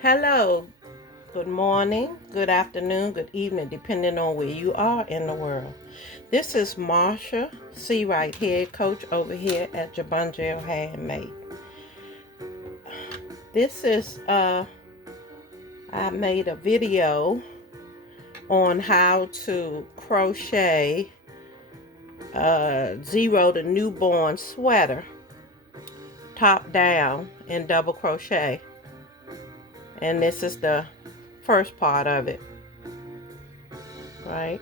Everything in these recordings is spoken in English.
Hello, good morning, good afternoon, good evening, depending on where you are in the world. This is MARSHA SEAWRIGHT, head coach over here at JABONGEL HANDMADE. This is, I made a video on how to crochet zero to newborn sweater, top down in double crochet. And this is the first part of it, right?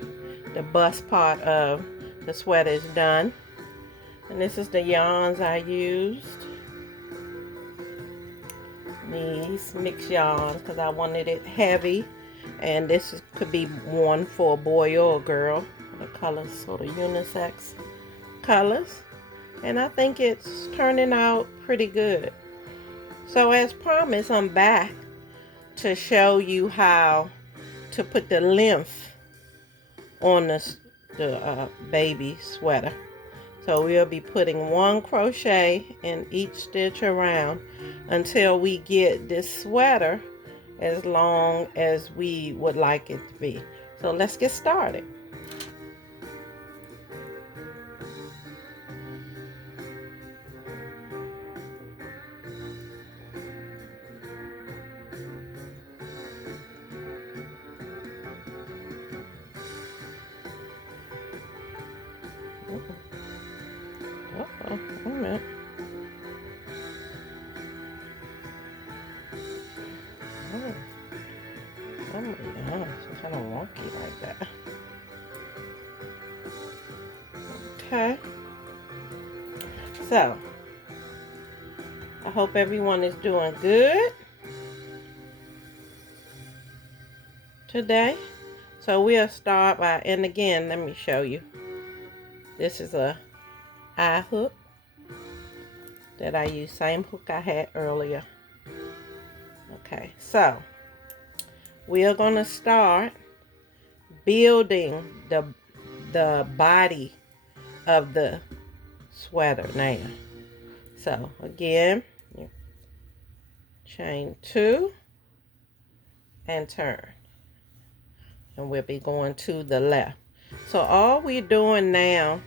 The bust part of the sweater is done. And this is the yarns I used. These mixed yarns because I wanted it heavy. And this could be worn for a boy or a girl. The colors sort of unisex colors. And I think it's turning out pretty good. So as promised, I'm back to show you how to put the length on the baby sweater. So we'll be putting one crochet in each stitch around until we get this sweater as long as we would like it to be. So let's get started. Uh-oh, wait a minute. Oh my gosh, it's kind of wonky like that. Okay. So, I hope everyone is doing good today. So we'll start by, and again, let me show you. This is a eye hook that I use, same hook I had earlier. Okay, so we're gonna start building the body of the sweater now. So again, chain 2 and turn, and we'll be going to the left. So all we're doing now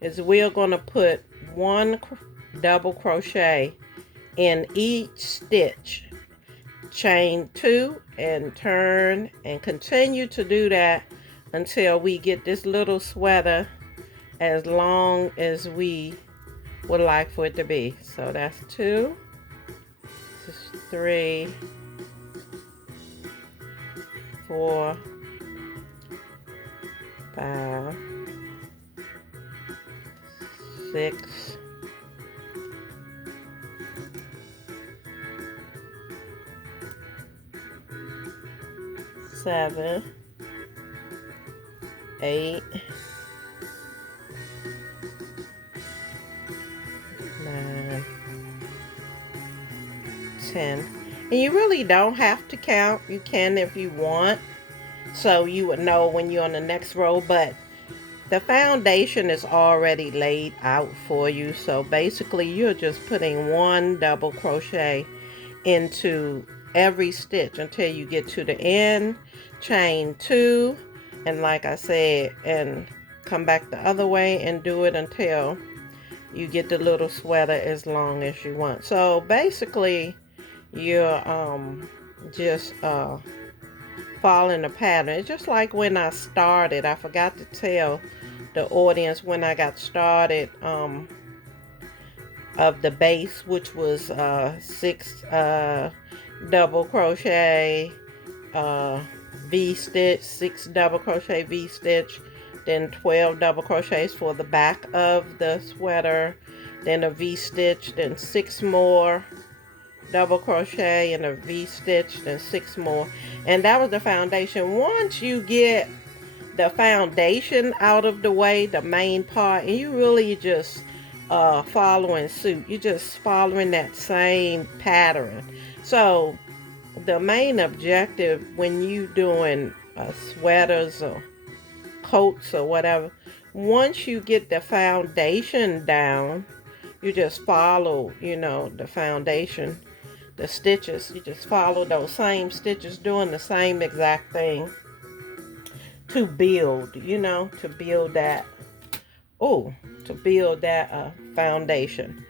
is we're gonna put one double crochet in each stitch, chain 2 and turn, and continue to do that until we get this little sweater as long as we would like for it to be. So that's 2, this is 3, 4, 5, 6, 7, 8, 9, 10. And you really don't have to count. You can if you want, so you would know when you're on the next row, but the foundation is already laid out for you. So basically you're just putting one double crochet into every stitch until you get to the end, chain 2, and like I said, and come back the other way and do it until you get the little sweater as long as you want. So basically you're just following the pattern. It's just like when I started, I forgot to tell the audience when I got started of the base, which was 6 double crochet V stitch, 6 double crochet V stitch, then 12 double crochets for the back of the sweater, then a V stitch, then 6 more double crochet and a V stitch, then 6 more, and that was the foundation. Once you get the foundation out of the way, the main part, and you really just following suit, you just following that same pattern. So the main objective when you doing sweaters or coats or whatever, once you get the foundation down, you just follow, the the stitches. You just follow those same stitches, doing the same exact thing to build, you know, to build that, foundation.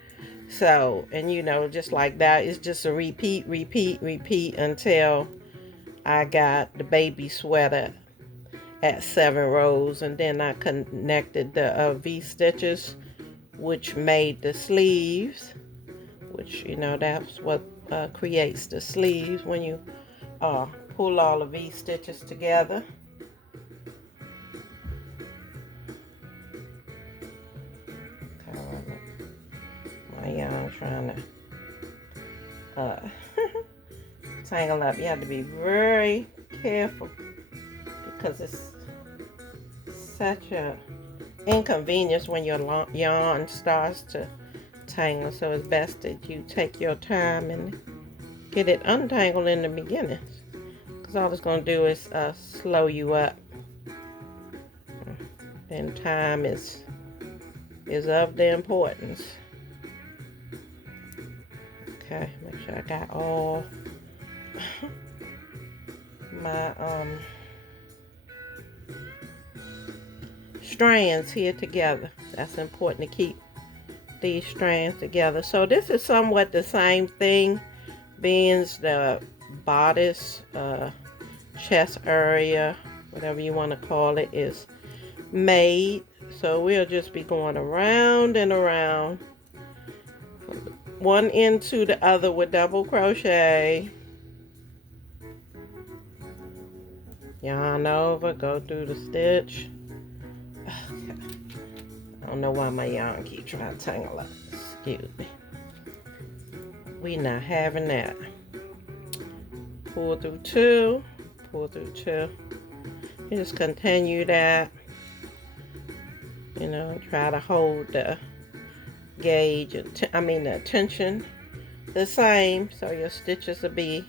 So, and you know, just like that, it's just a repeat, repeat until I got the baby sweater at 7 rows, and then I connected the V-stitches, which made the sleeves, which, you know, that's what creates the sleeves when you pull all the V-stitches together. My yarn trying to tangle up. You have to be very careful because it's such a inconvenience when your yarn starts to tangle. So it's best that you take your time and get it untangled in the beginning, because all it's going to do is slow you up. And time is of the importance. Okay, make sure I got all my strands here together. That's important to keep these strands together. So this is somewhat the same thing, being the bodice, chest area, whatever you want to call it, is made. So we'll just be going around and around, one end to the other with double crochet, yarn over, go through the stitch. Okay. I don't know why my yarn keeps trying to tangle up. Excuse me. We not having that. Pull through two, pull through two. You just continue that. You know, try to hold the gauge, the tension the same, so your stitches will be,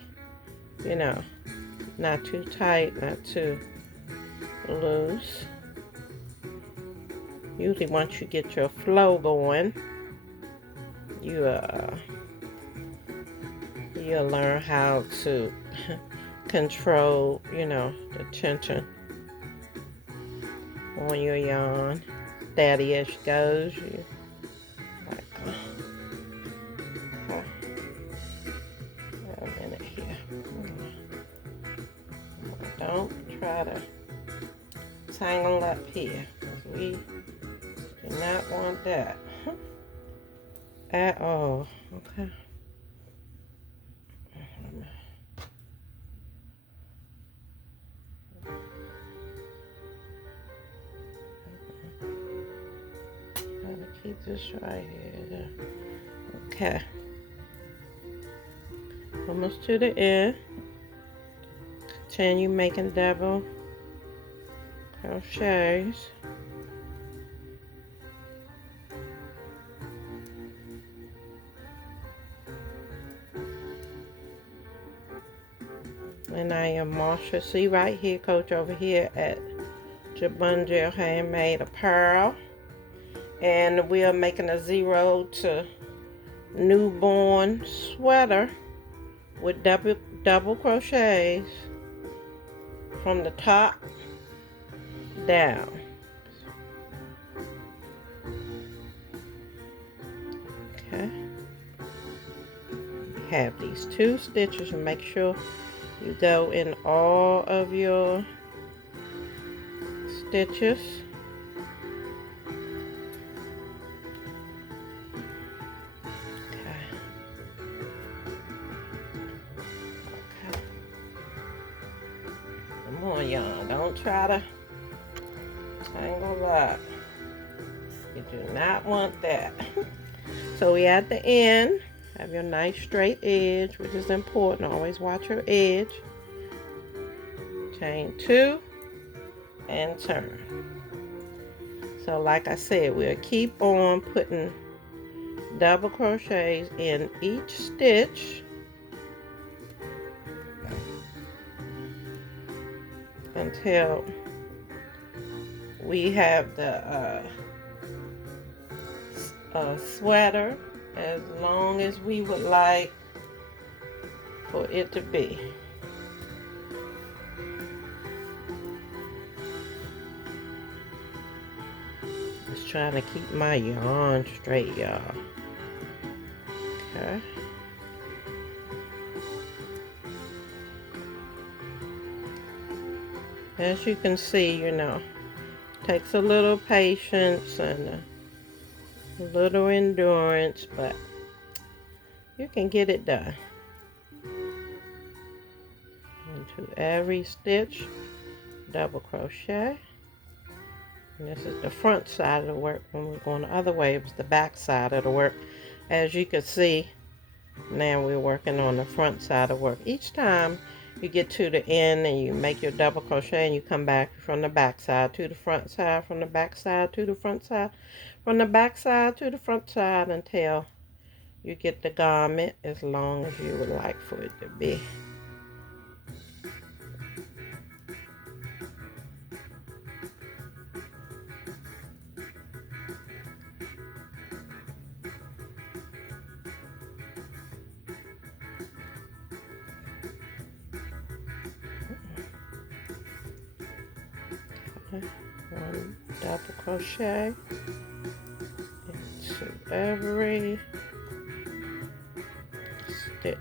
you know, not too tight, not too loose. Usually once you get your flow going, you'll learn how to control, you know, the tension on your yarn. Steady as she goes. You like, wait a minute here. Don't try to tangle up here, because we do not want that at all. Okay. Keep this right here. Okay. Almost to the end. Continue making double crochets. And I am Marsha Seawright here, coach over here at JABONGEL Handmade Apparel. And we are making a 0 to newborn sweater with double crochets from the top down. Okay. You have these 2 stitches, and make sure you go in all of your stitches. Come on, y'all. Don't try to tangle up. You do not want that. So we at the end. Have your nice straight edge, which is important. Always watch your edge. Chain 2 and turn. So like I said, we'll keep on putting double crochets in each stitch until we have the sweater as long as we would like for it to be. Just trying to keep my yarn straight, y'all. Okay. As you can see, you know, takes a little patience and a little endurance, but you can get it done. Into every stitch, double crochet. And this is the front side of the work. When we're going the other way, it was the back side of the work. As you can see, now we're working on the front side of work. Each time you get to the end and you make your double crochet and you come back from the back side to the front side, from the back side to the front side, from the back side to the front side until you get the garment as long as you would like for it to be. One double crochet into every stitch.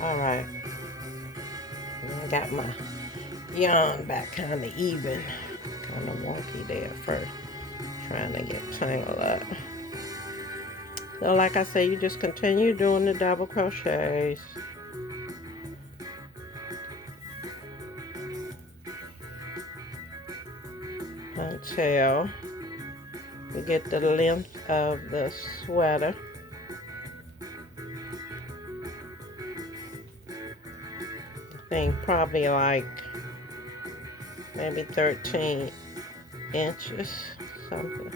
Alright, I got my yarn back kind of even, kind of wonky there first, trying to get tangled up. So like I say, you just continue doing the double crochets until you get the length of the sweater. I think probably like maybe 13 inches, something.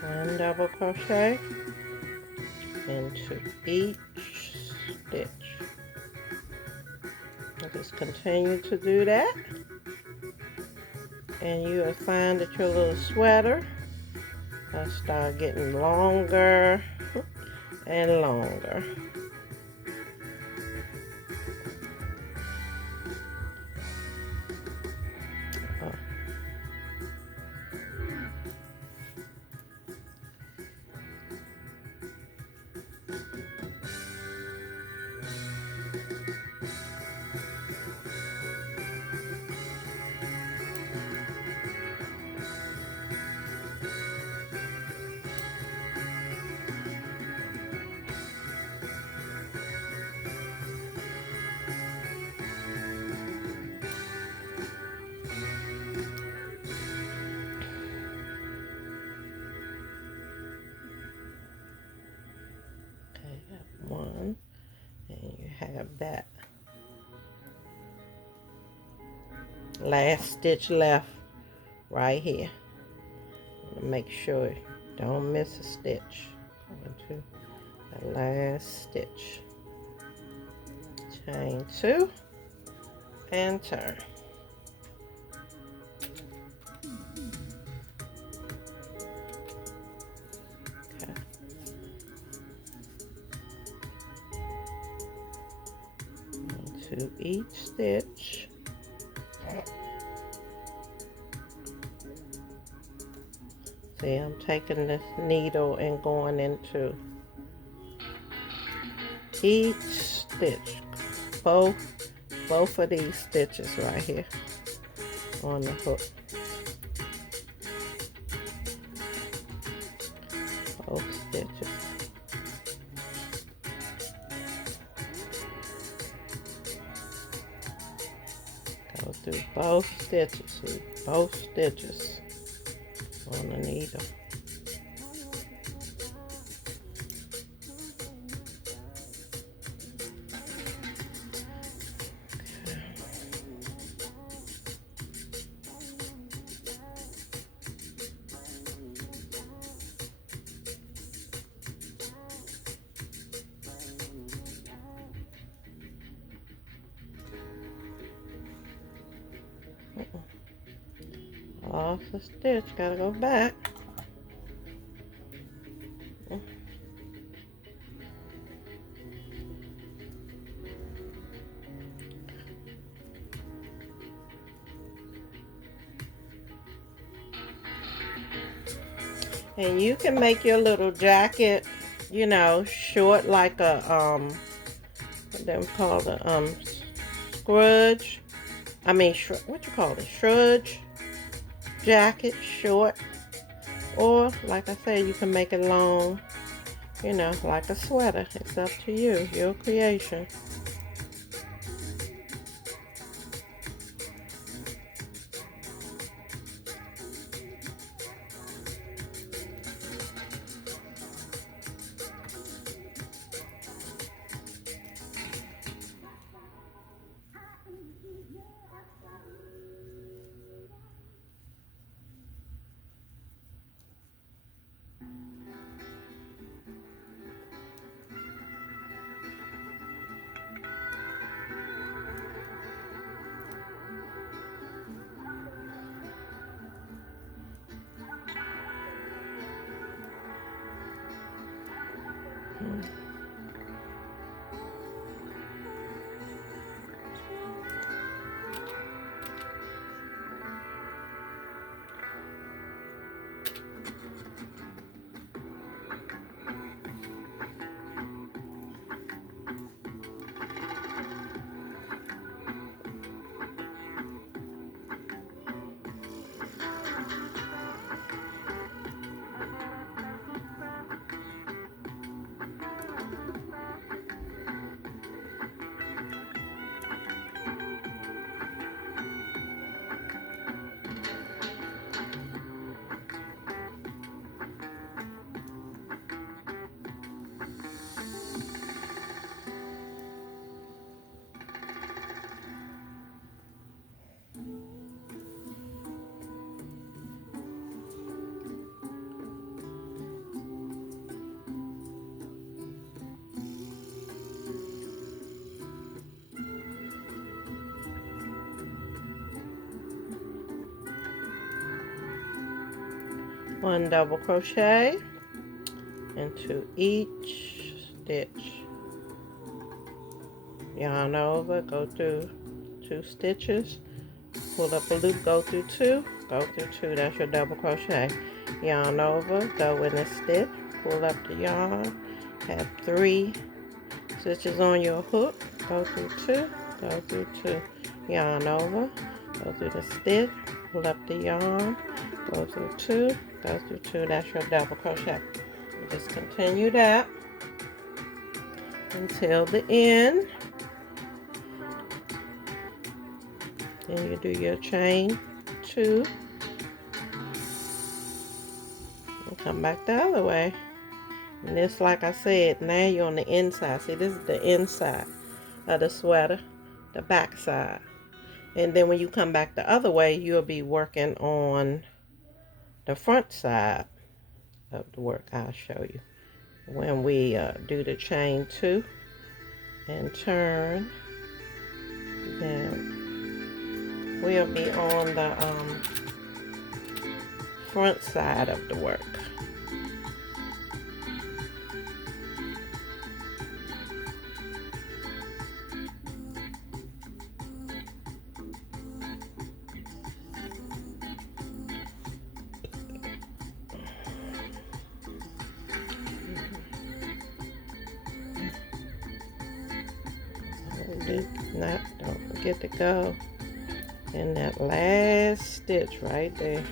One double crochet into each stitch. I'll just continue to do that, and you will find that your little sweater will start getting longer and longer. One, and you have that last stitch left right here. Make sure you don't miss a stitch. Going to the last stitch. Chain 2 and turn. To each stitch. See, I'm taking this needle and going into each stitch. Both of these stitches right here on the hook. Both stitches. Go through both stitches with both stitches on the needle. Off the stitch, gotta go back. And you can make your little jacket, you know, short like a what them call the scrudge. I mean, what you call it? Shrudge jacket, short. Or like I said, you can make it long, you know, like a sweater. It's up to you, your creation. One double crochet into each stitch. Yarn over, go through 2 stitches, pull up a loop, go through 2, that's your double crochet. Yarn over, go in a stitch, pull up the yarn, have 3 stitches on your hook, go through 2, go through 2, yarn over, go through the stitch, pull up the yarn, go through 2, go through 2, that's your double crochet. You just continue that until the end. Then you do your chain 2 and come back the other way. And this, like I said, now you're on the inside. See, this is the inside of the sweater, the back side. And then when you come back the other way, you'll be working on the front side of the work. I'll show you when we do the chain 2 and turn. Then we'll be on the front side of the work. Not, don't forget to go in that last stitch right there.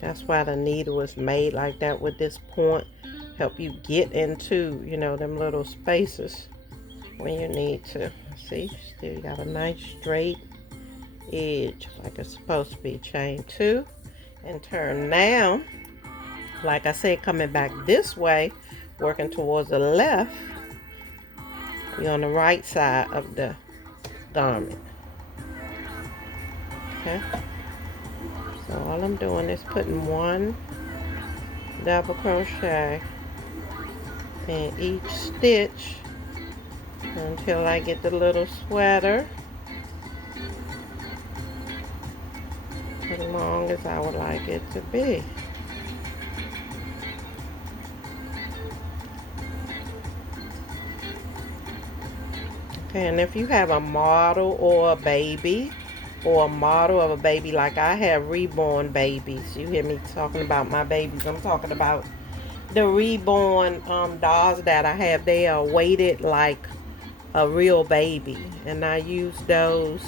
That's why the needle is made like that with this point. Help you get into, you know, them little spaces when you need to. See, still got a nice straight edge like it's supposed to be. Chain 2 and turn now. Like I said, coming back this way, working towards the left. You're on the right side of the garment. Okay. So all I'm doing is putting 1 double crochet in each stitch until I get the little sweater as long as I would like it to be. Okay, and if you have a model or a baby, or a model of a baby, like I have reborn babies. You hear me talking about my babies. I'm talking about the reborn dolls that I have. They are weighted like a real baby. And I use those,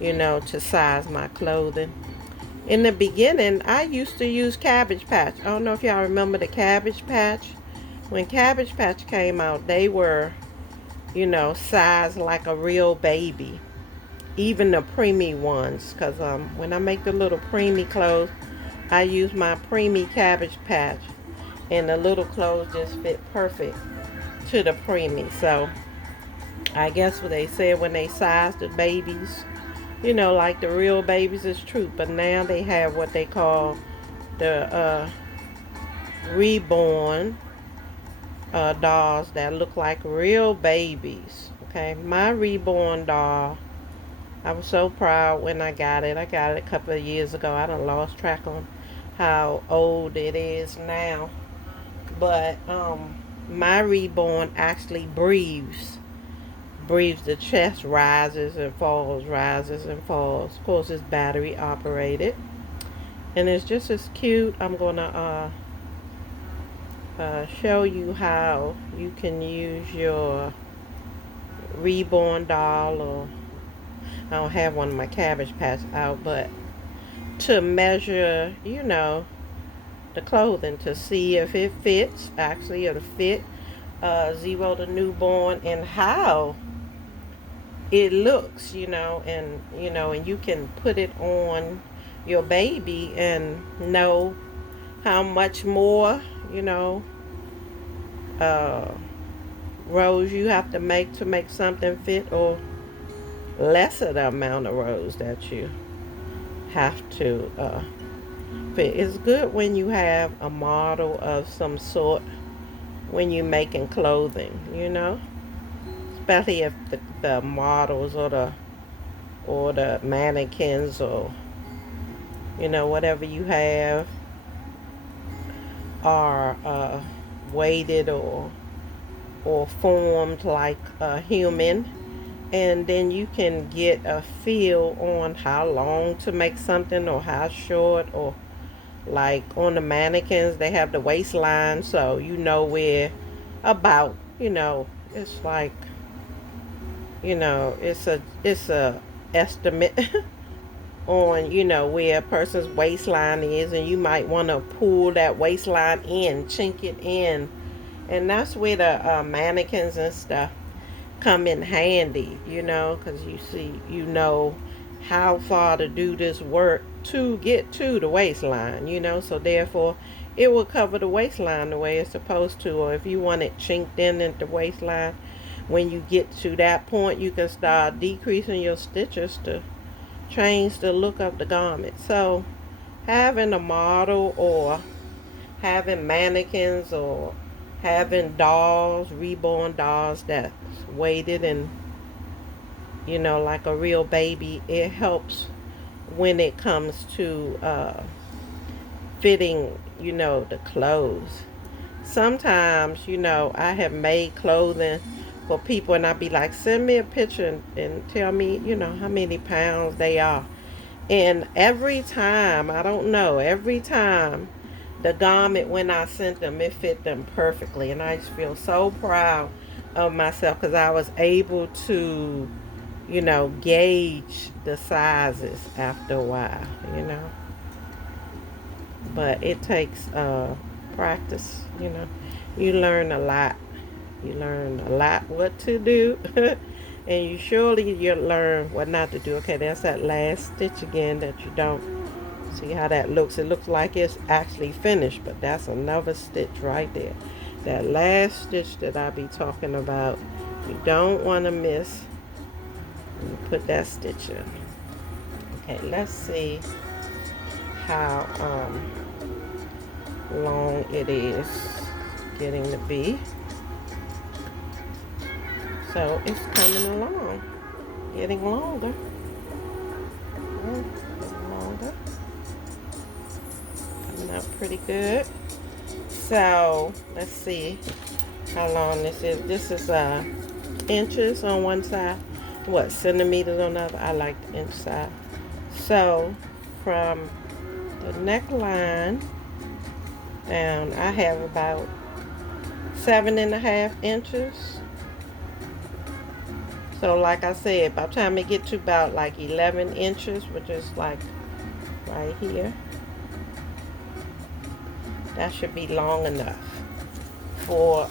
you know, to size my clothing. In the beginning, I used to use Cabbage Patch. I don't know if y'all remember the Cabbage Patch. When Cabbage Patch came out, they were, you know, sized like a real baby. Even the preemie ones, because when I make the little preemie clothes, I use my preemie Cabbage Patch, and the little clothes just fit perfect to the preemie. So I guess what they said when they sized the babies, you know, like the real babies, is true. But now they have what they call the reborn dolls that look like real babies. Okay, my reborn doll, I was so proud when I got it. I got it a couple of years ago. I done lost track on how old it is now. But my reborn actually breathes. Breathes. The chest rises and falls, rises and falls. Of course, it's battery operated. And it's just as cute. I'm going to show you how you can use your reborn doll, or I don't have one of my Cabbage Patch out, but to measure, you know, the clothing to see if it fits. Actually, it'll fit Zero the newborn, and how it looks, you know, and you can put it on your baby and know how much more, you know, rows you have to make something fit, or lesser the amount of rows that you have to fit. It's good when you have a model of some sort when you're making clothing, you know, especially if the models or the mannequins, or you know, whatever you have are weighted or formed like a human. And then you can get a feel on how long to make something, or how short, or like on the mannequins, they have the waistline, so you know where about, you know, it's like, you know, it's a estimate on, you know, where a person's waistline is, and you might want to pull that waistline in, chink it in, and that's where the mannequins and stuff come in handy, you know, because you see, you know how far to do this work to get to the waistline, you know, so therefore it will cover the waistline the way it's supposed to. Or if you want it chinked in at the waistline, when you get to that point, you can start decreasing your stitches to change the look of the garment. So having a model, or having mannequins, or having dolls, reborn dolls that's weighted and, you know, like a real baby, it helps when it comes to fitting, you know, the clothes. Sometimes, you know, I have made clothing for people, and I'd be like, send me a picture and tell me, you know, how many pounds they are. And every time, I don't know, every time the garment, when I sent them, it fit them perfectly, and I just feel so proud of myself because I was able to, you know, gauge the sizes after a while, you know. But it takes practice, you know. You learn a lot. You learn a lot what to do, and you'll learn what not to do. Okay, that's that last stitch again that you don't see how that looks. It looks like it's actually finished, but that's another stitch right there. That last stitch that I be talking about, you don't want to miss. You put that stitch in. Okay, let's see how long it is getting to be. So it's coming along, getting longer. Getting longer. Coming up pretty good. So let's see how long this is. This is inches on one side. What, centimeters on the other? I like the inch side. So from the neckline down, I have about 7.5 inches. So like I said, by the time it get to about like 11 inches, which is like right here, that should be long enough for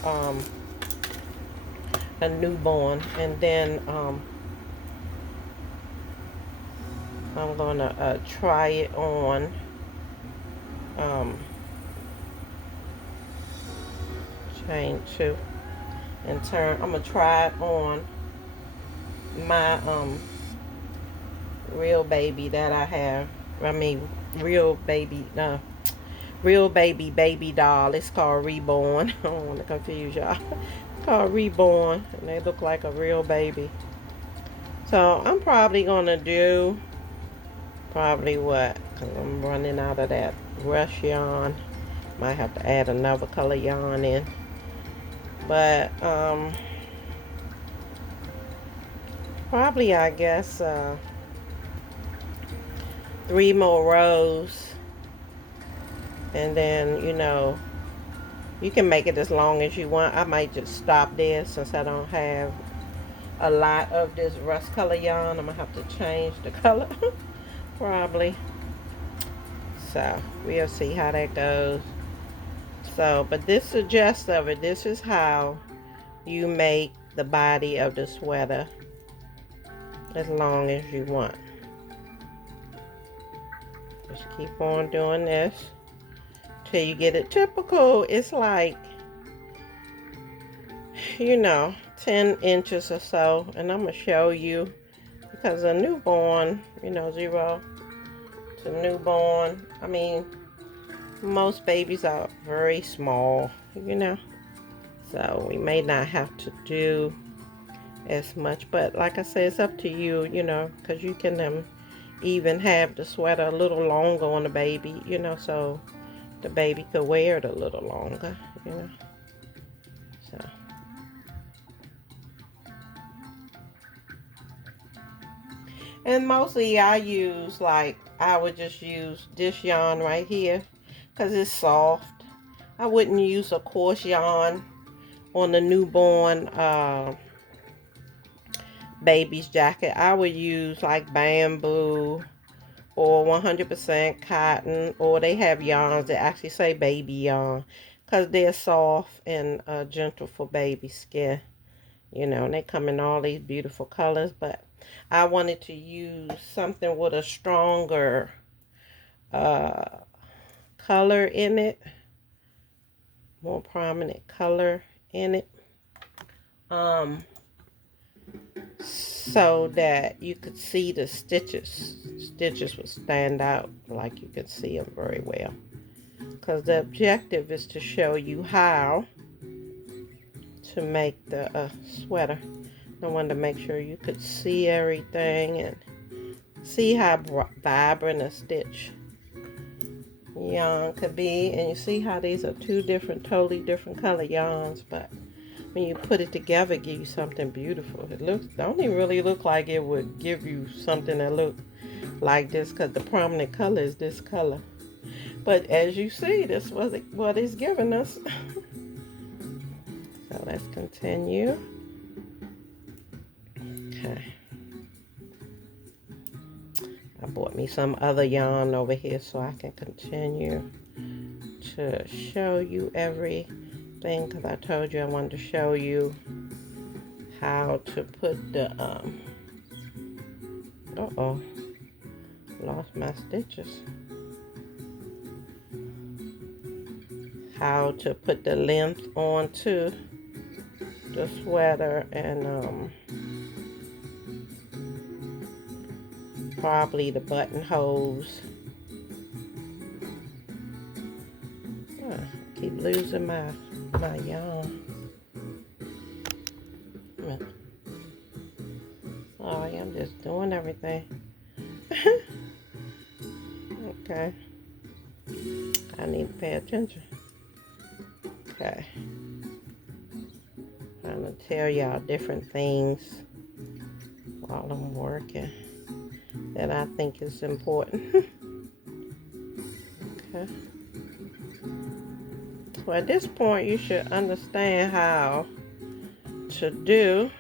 a newborn. And then I'm gonna try it on chain 2 and turn. I'm gonna try it on my real baby that I have. I mean, real baby baby doll. It's called Reborn. I don't want to confuse y'all. It's called Reborn, and they look like a real baby. So I'm probably gonna do what? Cause I'm running out of that rush yarn. Might have to add another color yarn in. But probably, I guess, 3 more rows, and then, you know, you can make it as long as you want. I might just stop there since I don't have a lot of this rust color yarn. I'm gonna have to change the color probably. So we'll see how that goes. So, but this is the gist of it. This is how you make the body of the sweater as long as you want. Just keep on doing this till you get it typical. It's like, you know, 10 inches or so. And I'm going to show you, because a newborn, you know, 0 to newborn, I mean, most babies are very small, you know. So we may not have to do as much. But like I said, it's up to you, you know, because you can even have the sweater a little longer on the baby, you know, so the baby could wear it a little longer, you know. So and mostly I would just use this yarn right here because it's soft. I wouldn't use a coarse yarn on the newborn baby's jacket. I would use like bamboo or 100% cotton, or they have yarns that actually say baby yarn because they're soft and gentle for baby skin, you know, and they come in all these beautiful colors. But I wanted to use something with a stronger color in it, more prominent color in it, so that you could see the stitches. Stitches would stand out, like you could see them very well. Because the objective is to show you how to make the sweater. I wanted to make sure you could see everything and see how vibrant a stitch yarn could be. And you see how these are two totally different color yarns, but when you put it together, it gives you something beautiful. It don't even really look like it would give you something that look like this, because the prominent color is this color. But as you see, this was what it's giving us. So let's continue. Okay. I bought me some other yarn over here so I can continue to show you everything, because I told you I wanted to show you how to put the uh-oh, lost my stitches. How to put the length onto the sweater, and probably the buttonholes. I keep losing my yarn. Sorry, I'm just doing everything. Okay. I need to pay attention. Okay. Trying to tell y'all different things while I'm working that I think is important. Okay. So at this point, you should understand how to do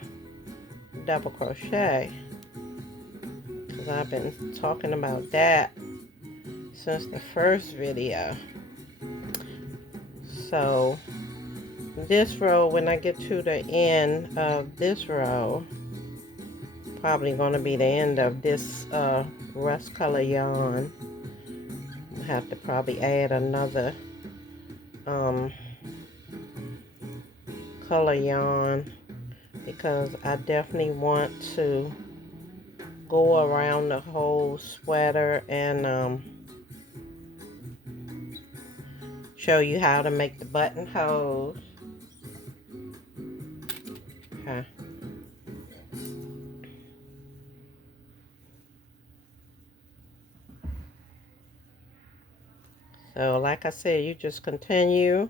double crochet, because I've been talking about that since the first video. So this row, when I get to the end of this row, probably going to be the end of this rust color yarn, I'll have to probably add another color yarn, because I definitely want to go around the whole sweater and show you how to make the buttonholes. Okay. So like I said, you just continue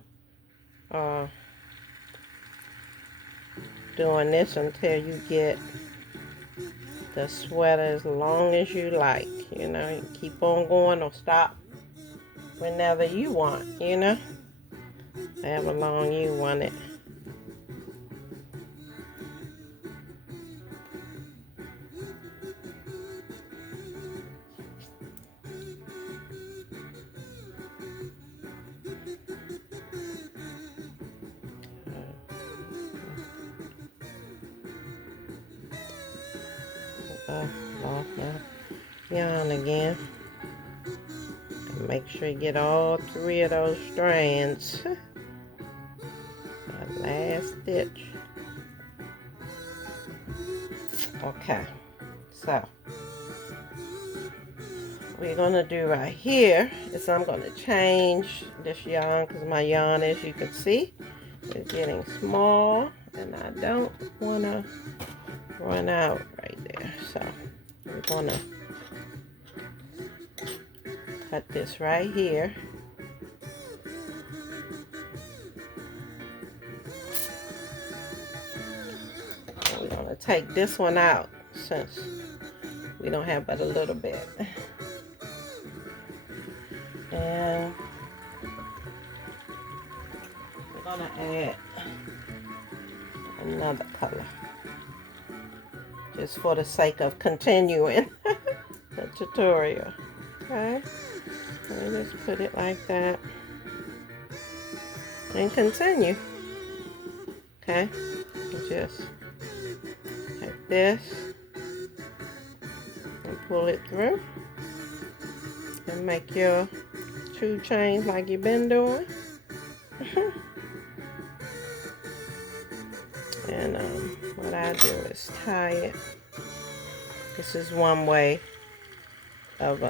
doing this until you get the sweater as long as you like. You know, you keep on going or stop whenever you want, you know, however long you want it. Off my yarn again. And make sure you get all 3 of those strands. That last stitch. Okay, so what we're gonna do right here is I'm gonna change this yarn, because my yarn, as you can see, is getting small, and I don't wanna run out right there. So we're gonna cut this right here. And we're gonna take this one out since we don't have but a little bit. And we're gonna add another color, just for the sake of continuing the tutorial. Okay, so just put it like that and continue. Okay, just like this and pull it through and make your 2 chains like you've been doing. And what I do is tie it. This is one way of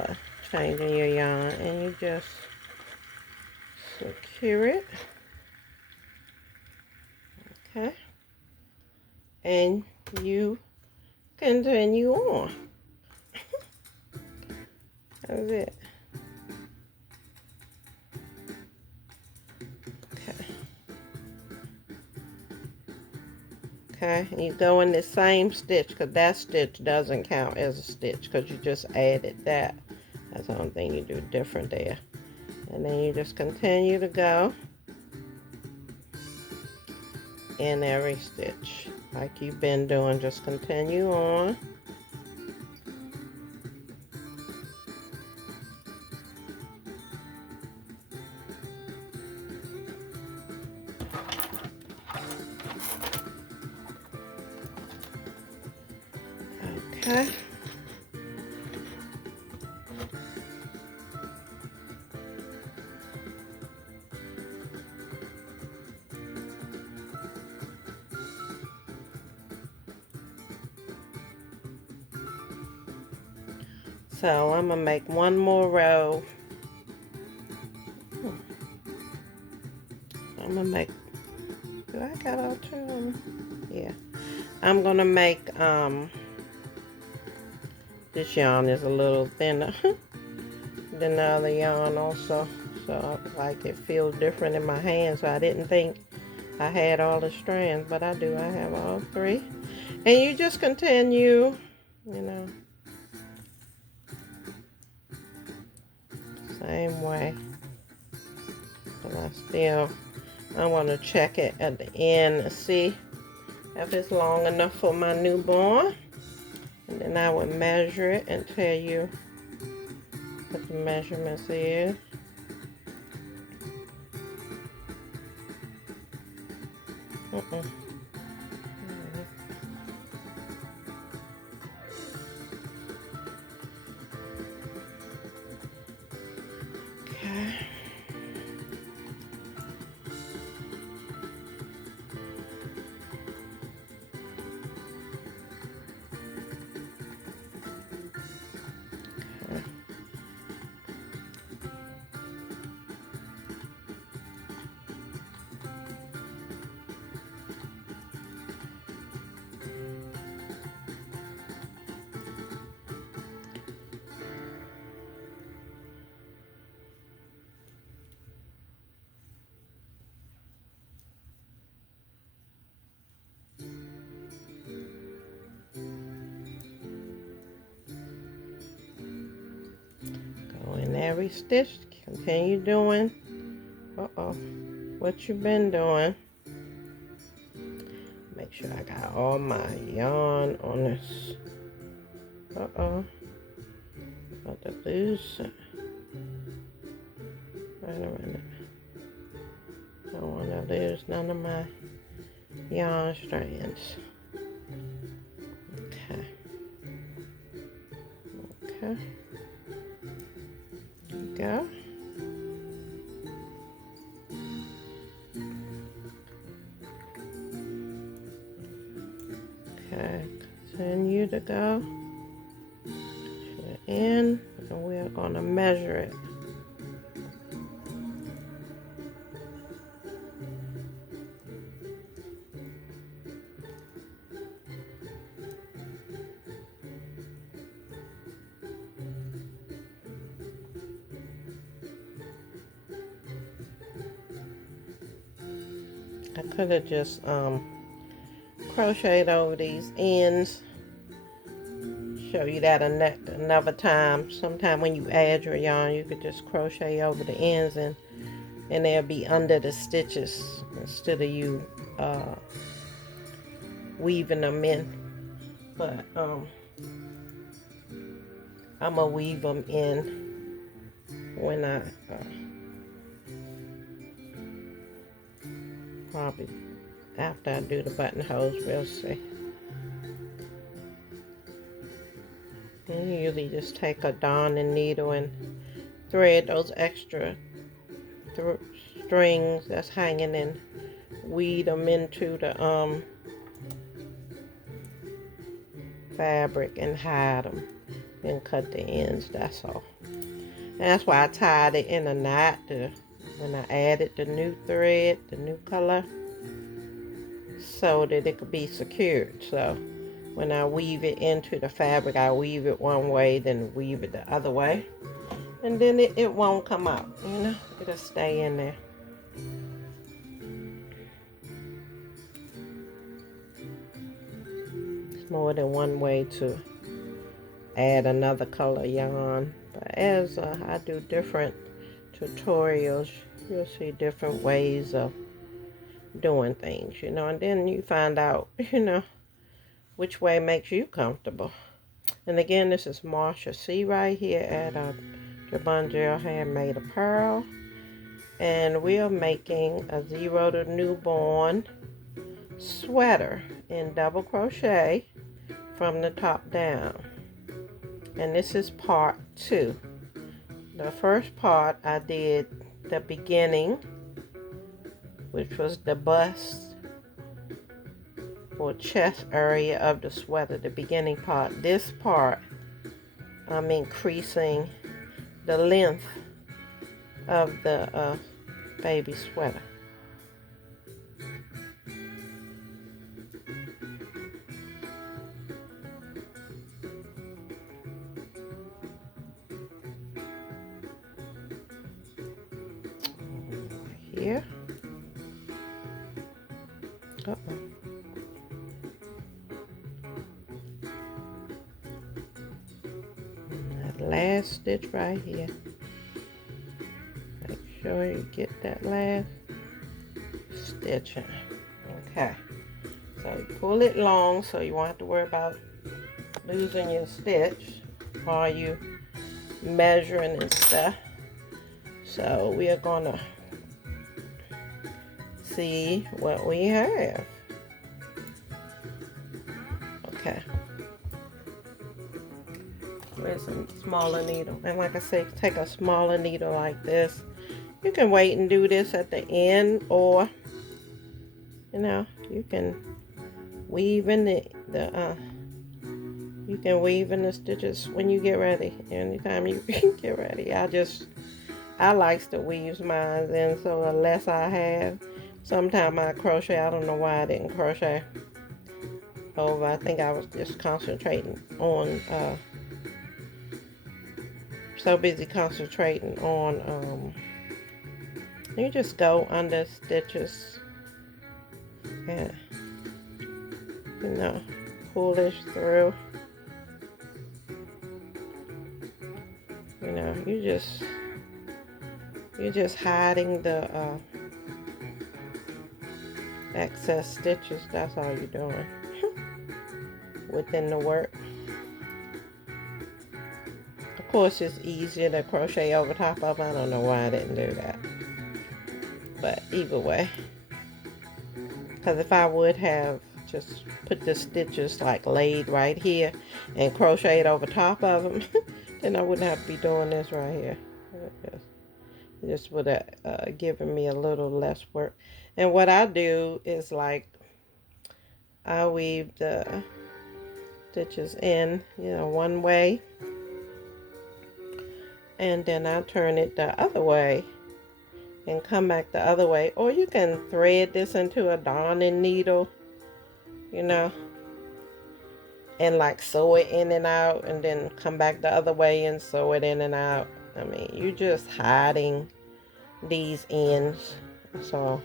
changing your yarn, and you just secure it. Okay, and you continue on. That's it. Okay, and you go in the same stitch, because that stitch doesn't count as a stitch because you just added that. That's the only thing you do different there. And then you just continue to go in every stitch like you've been doing. Just continue on. Okay. So I'm gonna make one more row. I'm gonna make, do I got all two of them? Yeah. I'm gonna make, this yarn is a little thinner than the other yarn also. So like it feels different in my hand. So I didn't think I had all the strands, but I do. I have all three. And you just continue, you know, same way. But I want to check it at the end to see if it's long enough for my newborn. And then I would measure it and tell you what the measurements is. Okay. Go in every stitch. Continue doing. What you've been doing. Make sure I got all my yarn on this. About to lose. Wait a minute. I don't want to lose none of my yarn strands. Okay. Okay. There you go. Okay. Continue to go to the end, and we're going to measure it. I could have just crocheted over these ends. Show you that another time. Sometime when you add your yarn, you could just crochet over the ends and they'll be under the stitches instead of you weaving them in. But I'm gonna weave them in when I probably after I do the buttonholes. We'll see. And you usually just take a darning needle and thread those extra strings that's hanging and weave them into the fabric and hide them and cut the ends. That's all. And that's why I tied it in a knot when I added the new thread, the new color, so that it could be secured. So when I weave it into the fabric, I weave it one way, then weave it the other way, and then it won't come out, you know, it'll stay in there. It's more than one way to add another color yarn, but as I do different tutorials, you'll see different ways of doing things, you know, and then you find out, you know, which way makes you comfortable. And again, this is Marsha Seawright here at JABONGEL Handmade Apparel. And we are making a 0 to newborn sweater in double crochet from the top down. And this is part 2. The first part I did the beginning, which was the bust or chest area of the sweater, the beginning part. This part, I'm increasing the length of the baby sweater. Here. Uh-oh. That last stitch right here. Make sure you get that last stitch in. Okay. So you pull it long so you won't have to worry about losing your stitch while you measuring and stuff. So we are gonna see what we have. Okay. Where's a smaller needle? And like I said, take a smaller needle like this. You can wait and do this at the end, or you know, you can weave in you can weave in the stitches when you get ready. Anytime you get ready. I like to weave mine in, so the less I have. Sometimes I crochet. I don't know why I didn't crochet over. I think I was just concentrating on so busy concentrating on you just go under stitches and you know, pull this through. You know, you're just hiding the excess stitches. That's all you're doing within the work. Of course, it's easier to crochet over top of. I don't know why I didn't do that, but either way, because if I would have just put the stitches like laid right here and crocheted over top of them, then I wouldn't have to be doing this right here. This would have given me a little less work. And what I do is like I weave the stitches in, you know, one way, and then I turn it the other way and come back the other way. Or you can thread this into a darning needle, you know, and like sew it in and out, and then come back the other way and sew it in and out. I mean, you're just hiding these ends. That's all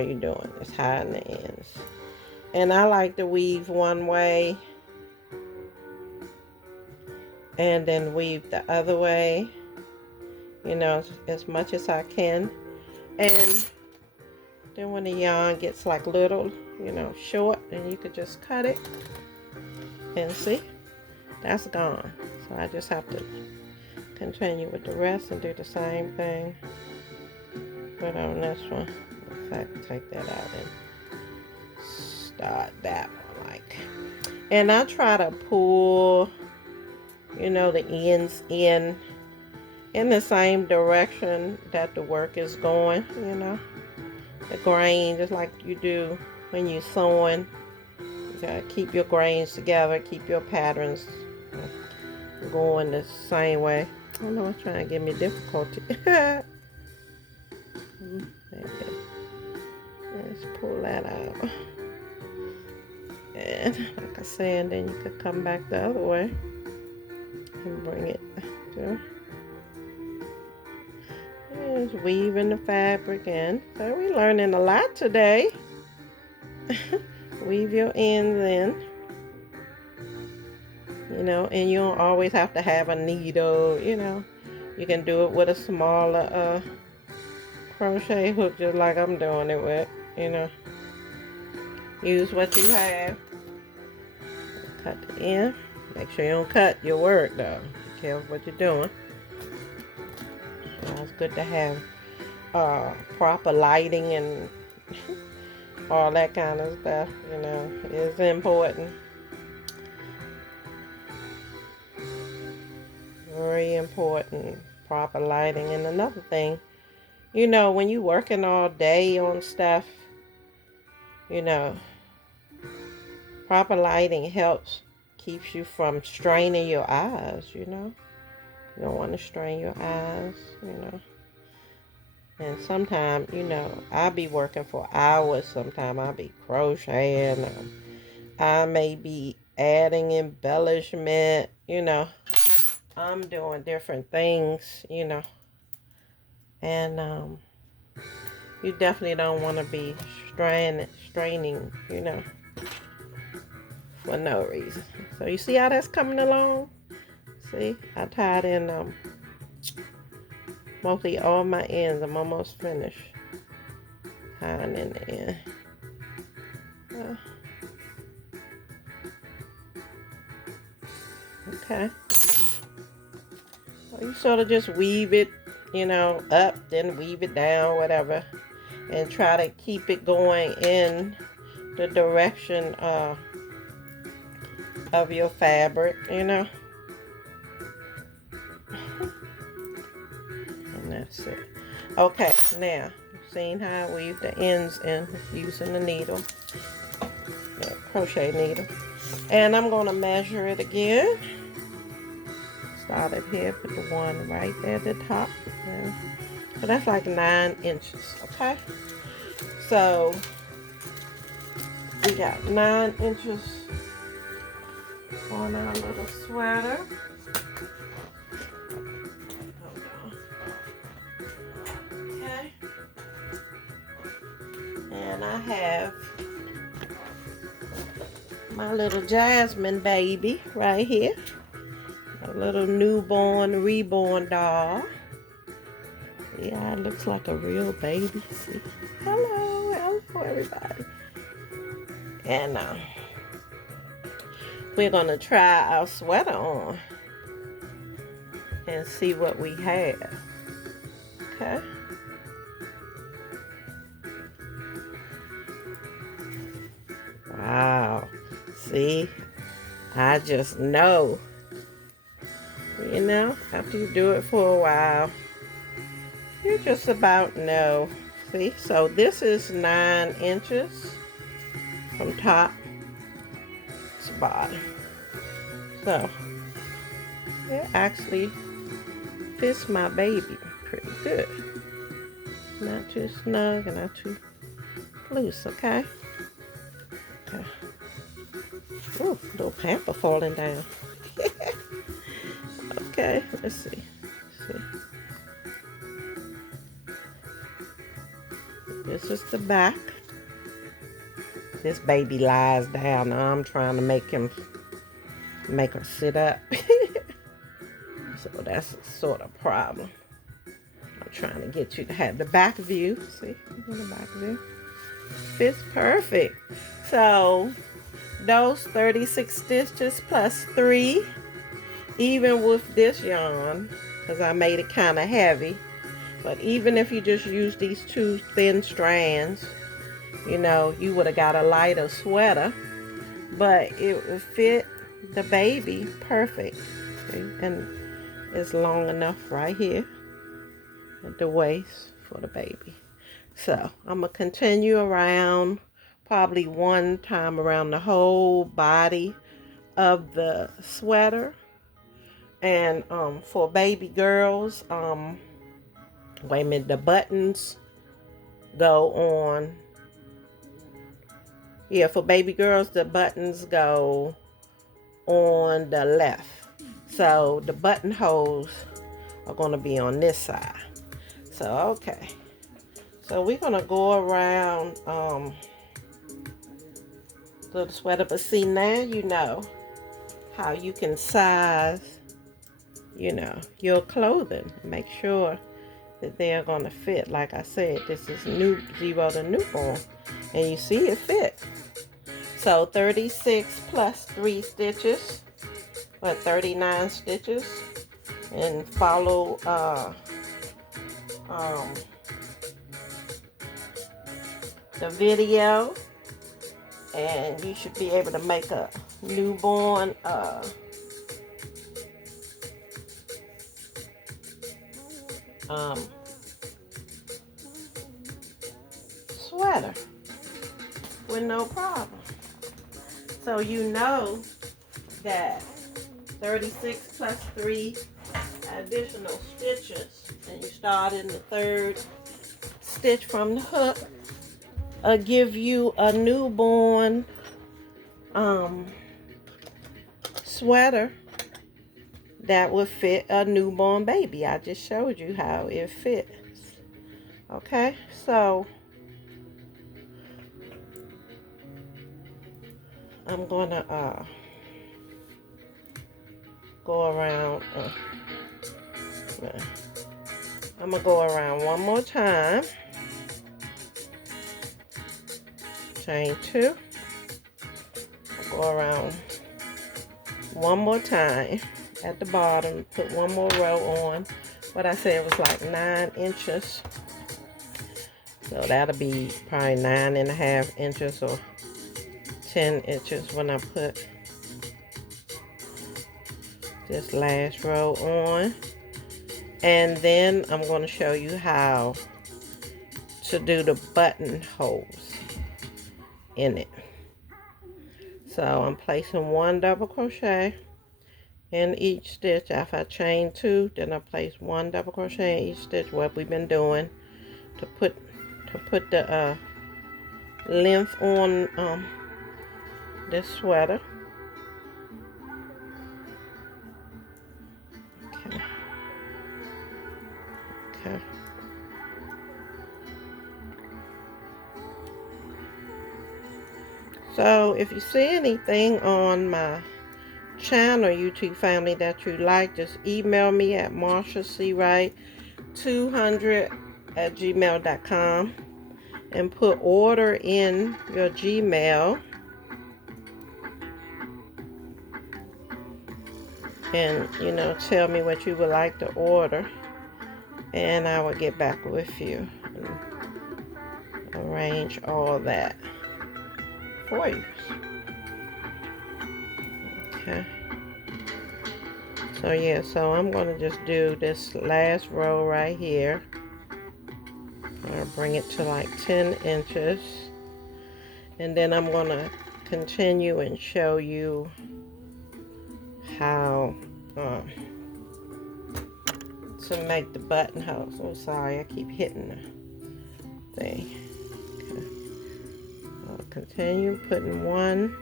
you're doing, is hiding the ends. And I like to weave one way and then weave the other way, you know, as much as I can. And then when the yarn gets like little, you know, short, then you could just cut it. And see, that's gone. So I just have to continue with the rest and do the same thing. But on this one, in fact, take that out and start that one like. And I try to pull, you know, the ends in the same direction that the work is going, you know. The grain, just like you do when you're sewing. You gotta keep your grains together, keep your patterns going the same way. I don't know what's trying to give me difficulty. There you go. Let's pull that out. And like I said, then you could come back the other way and bring it through. Just weaving the fabric in. So we're learning a lot today. Weave your ends in. You know, and you don't always have to have a needle, you know. You can do it with a smaller crochet hook, just like I'm doing it with, you know. Use what you have. Cut the end. Make sure you don't cut your work though. Be careful what you're doing. It's good to have proper lighting and all that kind of stuff, you know. It's important. Very important. Proper lighting. And another thing, you know, when you're working all day on stuff, you know, proper lighting helps, keeps you from straining your eyes, you know. You don't want to strain your eyes, you know. And sometimes, you know, I'll be working for hours. Sometimes I'll be crocheting. I may be adding embellishment, you know. I'm doing different things, you know. And you definitely don't want to be straining, you know, for no reason. So you see how that's coming along? See, I tied in mostly all my ends. I'm almost finished tying in the end. Okay. So you sort of just weave it, you know, up, then weave it down, whatever, and try to keep it going in the direction of your fabric, you know. And that's it. Okay, now, you've seen how I weave the ends in using the needle, the crochet needle. And I'm going to measure it again. Start up here, put the one right there at the top. So that's like 9 inches, okay? So we got 9 inches on our little sweater. Okay. And I have my little Jasmine baby right here. A little newborn, reborn doll. Yeah, it looks like a real baby. See? Hello everybody. And we're gonna try our sweater on and see what we have. Okay. Wow. See? I just know. You know, after you do it for a while, you just about know. See? So this is 9 inches from top to bottom. So it actually fits my baby pretty good. Not too snug and not too loose, okay? Okay. Ooh, little pamper falling down. Okay, let's see. This is the back. This baby lies down. Now I'm trying to make her sit up. So that's a sort of problem. I'm trying to get you to have the back view. See, the back view. Fits perfect. So those 36 stitches plus 3, even with this yarn, because I made it kind of heavy. But even if you just use these 2 thin strands, you know, you would have got a lighter sweater, but it would fit the baby perfect. See? And it's long enough right here at the waist for the baby. So I'm gonna continue around, probably one time around the whole body of the sweater. And for baby girls, wait a minute, the buttons go on. Yeah, for baby girls, the buttons go on the left. So the buttonholes are going to be on this side. So, okay. So we're going to go around the sweater. But see, now you know how you can size you know, your clothing. Make sure that they're gonna fit. Like I said, this is new 0 to newborn, and you see it fit. So 36 plus 3 stitches, or 39 stitches, and follow the video, and you should be able to make a newborn sweater with no problem. So you know that 36 plus 3 additional stitches, and you start in the 3rd stitch from the hook, give you a newborn sweater that would fit a newborn baby. I just showed you how it fits. Okay, so I'm gonna go around. I'm gonna go around one more time. Chain 2. Go around one more time at the bottom. Put one more row on. What I said was like 9 inches. So that'll be probably 9.5 inches or 10 inches when I put this last row on. And then I'm going to show you how to do the buttonholes in it. So I'm placing 1 double crochet in each stitch. After I chain 2, then I place 1 double crochet in each stitch, what we've been doing to put the length on this sweater. Okay. So if you see anything on my channel, YouTube family, that you like, just email me at MARSHA SEAWRIGHT 200@gmail.com and put order in your Gmail, and you know, tell me what you would like to order, and I will get back with you and arrange all that for you. Okay, so yeah, so I'm going to just do this last row right here. I'll bring it to like 10 inches, and then I'm going to continue and show you how to make the buttonholes. Oh, sorry, I keep hitting the thing. Okay. I'll continue putting 1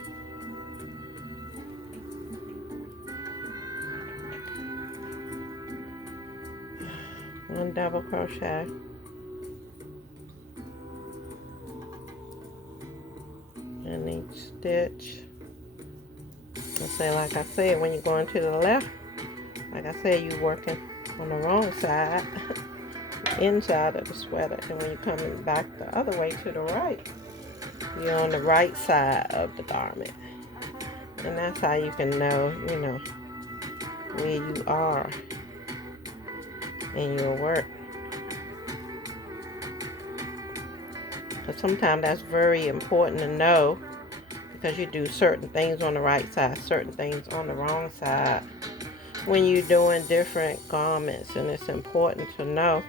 double crochet in each stitch. Like I said, when you're going to the left, like I said, you're working on the wrong side, inside of the sweater, and when you're coming back the other way to the right, you're on the right side of the garment. And that's how you can know, you know, where you are in your work. Because sometimes that's very important to know, because you do certain things on the right side, certain things on the wrong side when you're doing different garments, and it's important to know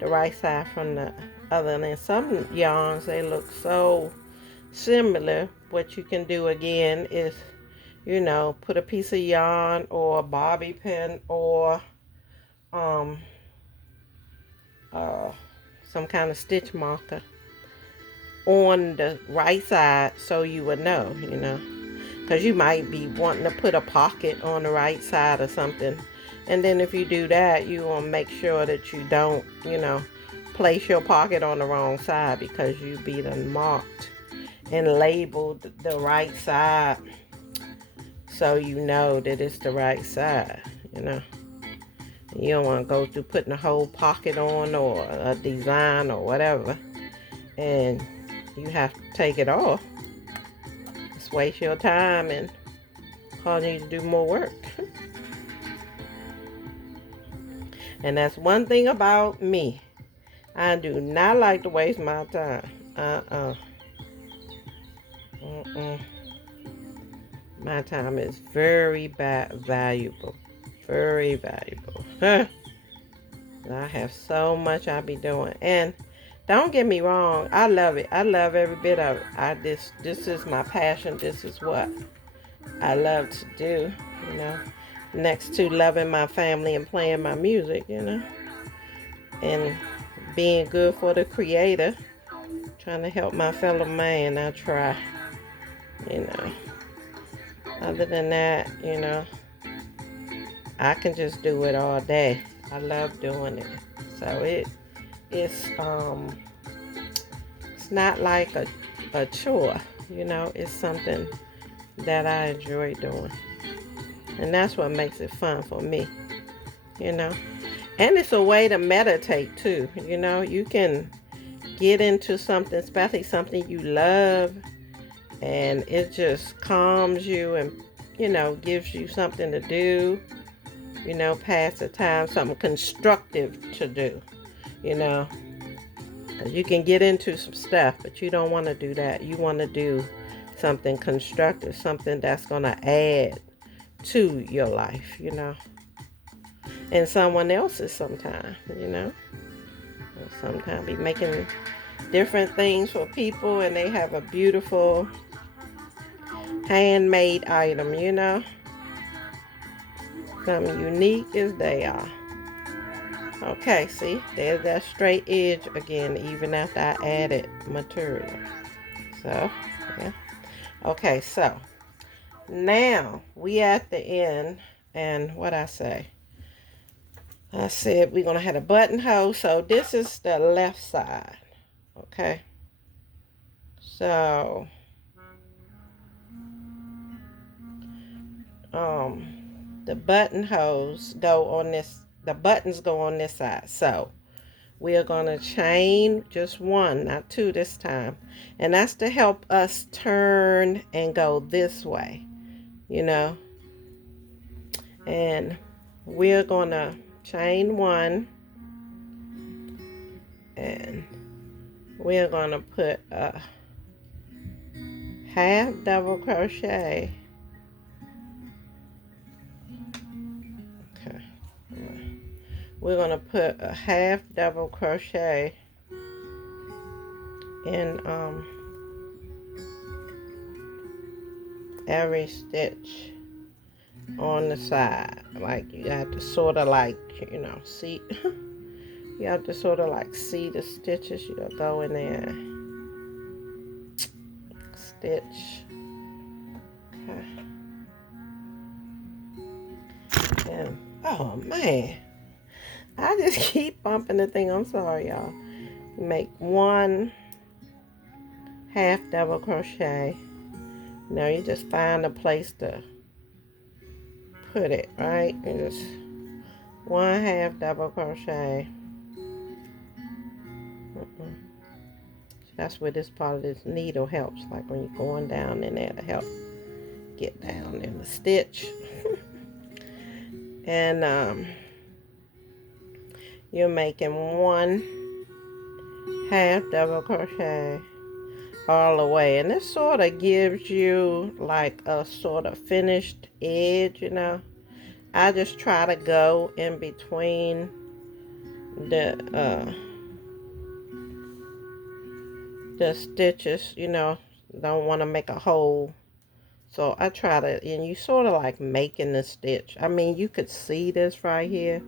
the right side from the other. And some yarns, they look so similar. What you can do again is, you know, put a piece of yarn or a bobby pin or some kind of stitch marker on the right side, so you would know, you know, because you might be wanting to put a pocket on the right side or something, and then if you do that, you want to make sure that you don't, you know, place your pocket on the wrong side, because you be done marked and labeled the right side, so you know that it's the right side, you know. You don't want to go through putting a whole pocket on or a design or whatever, and you have to take it off. Just waste your time and cause you to do more work. And that's one thing about me. I do not like to waste my time. My time is very valuable. Very valuable. I have so much I be doing. And don't get me wrong, I love it. I love every bit of it. This is my passion. This is what I love to do, you know. Next to loving my family and playing my music, you know. And being good for the creator. Trying to help my fellow man, I try, you know. Other than that, you know, I can just do it all day. I love doing it. So it's not like a chore, you know. It's something that I enjoy doing. And that's what makes it fun for me, you know. And it's a way to meditate too, you know. You can get into something, especially something you love, and it just calms you and, you know, gives you something to do, you know, pass the time, something constructive to do, you know. You can get into some stuff, but you don't want to do that. You want to do something constructive, something that's going to add to your life, you know, and someone else's sometime, you know. Sometimes be making different things for people, and they have a beautiful handmade item, you know. Something unique as they are. Okay, see, there's that straight edge again, even after I added material. So, yeah. Okay, so now we at the end, and what I say? I said we're gonna have a buttonhole. So this is the left side. Okay. So the buttonholes go on this, the buttons go on this side. So we are going to chain just one, not two this time. And that's to help us turn and go this way, you know. And we're going to chain one. And we're going to put a half double crochet. Okay. We're going to put a half double crochet in every stitch on the side. Like, you have to sort of like, you know, see. You have to sort of like see the stitches. You'll go in there, stitch. Okay. And, oh man, I just keep bumping the thing. I'm sorry, y'all. Make one half double crochet. Now you just find a place to put it, right? And just one half double crochet. That's where this part of this needle helps. Like when you're going down in there to help get down in the stitch. And you're making one half double crochet all the way, and this sort of gives you like a sort of finished edge, you know. I just try to go in between the stitches, you know. Don't want to make a hole, so I try to, and you sort of like making the stitch. I mean, you could see this right here,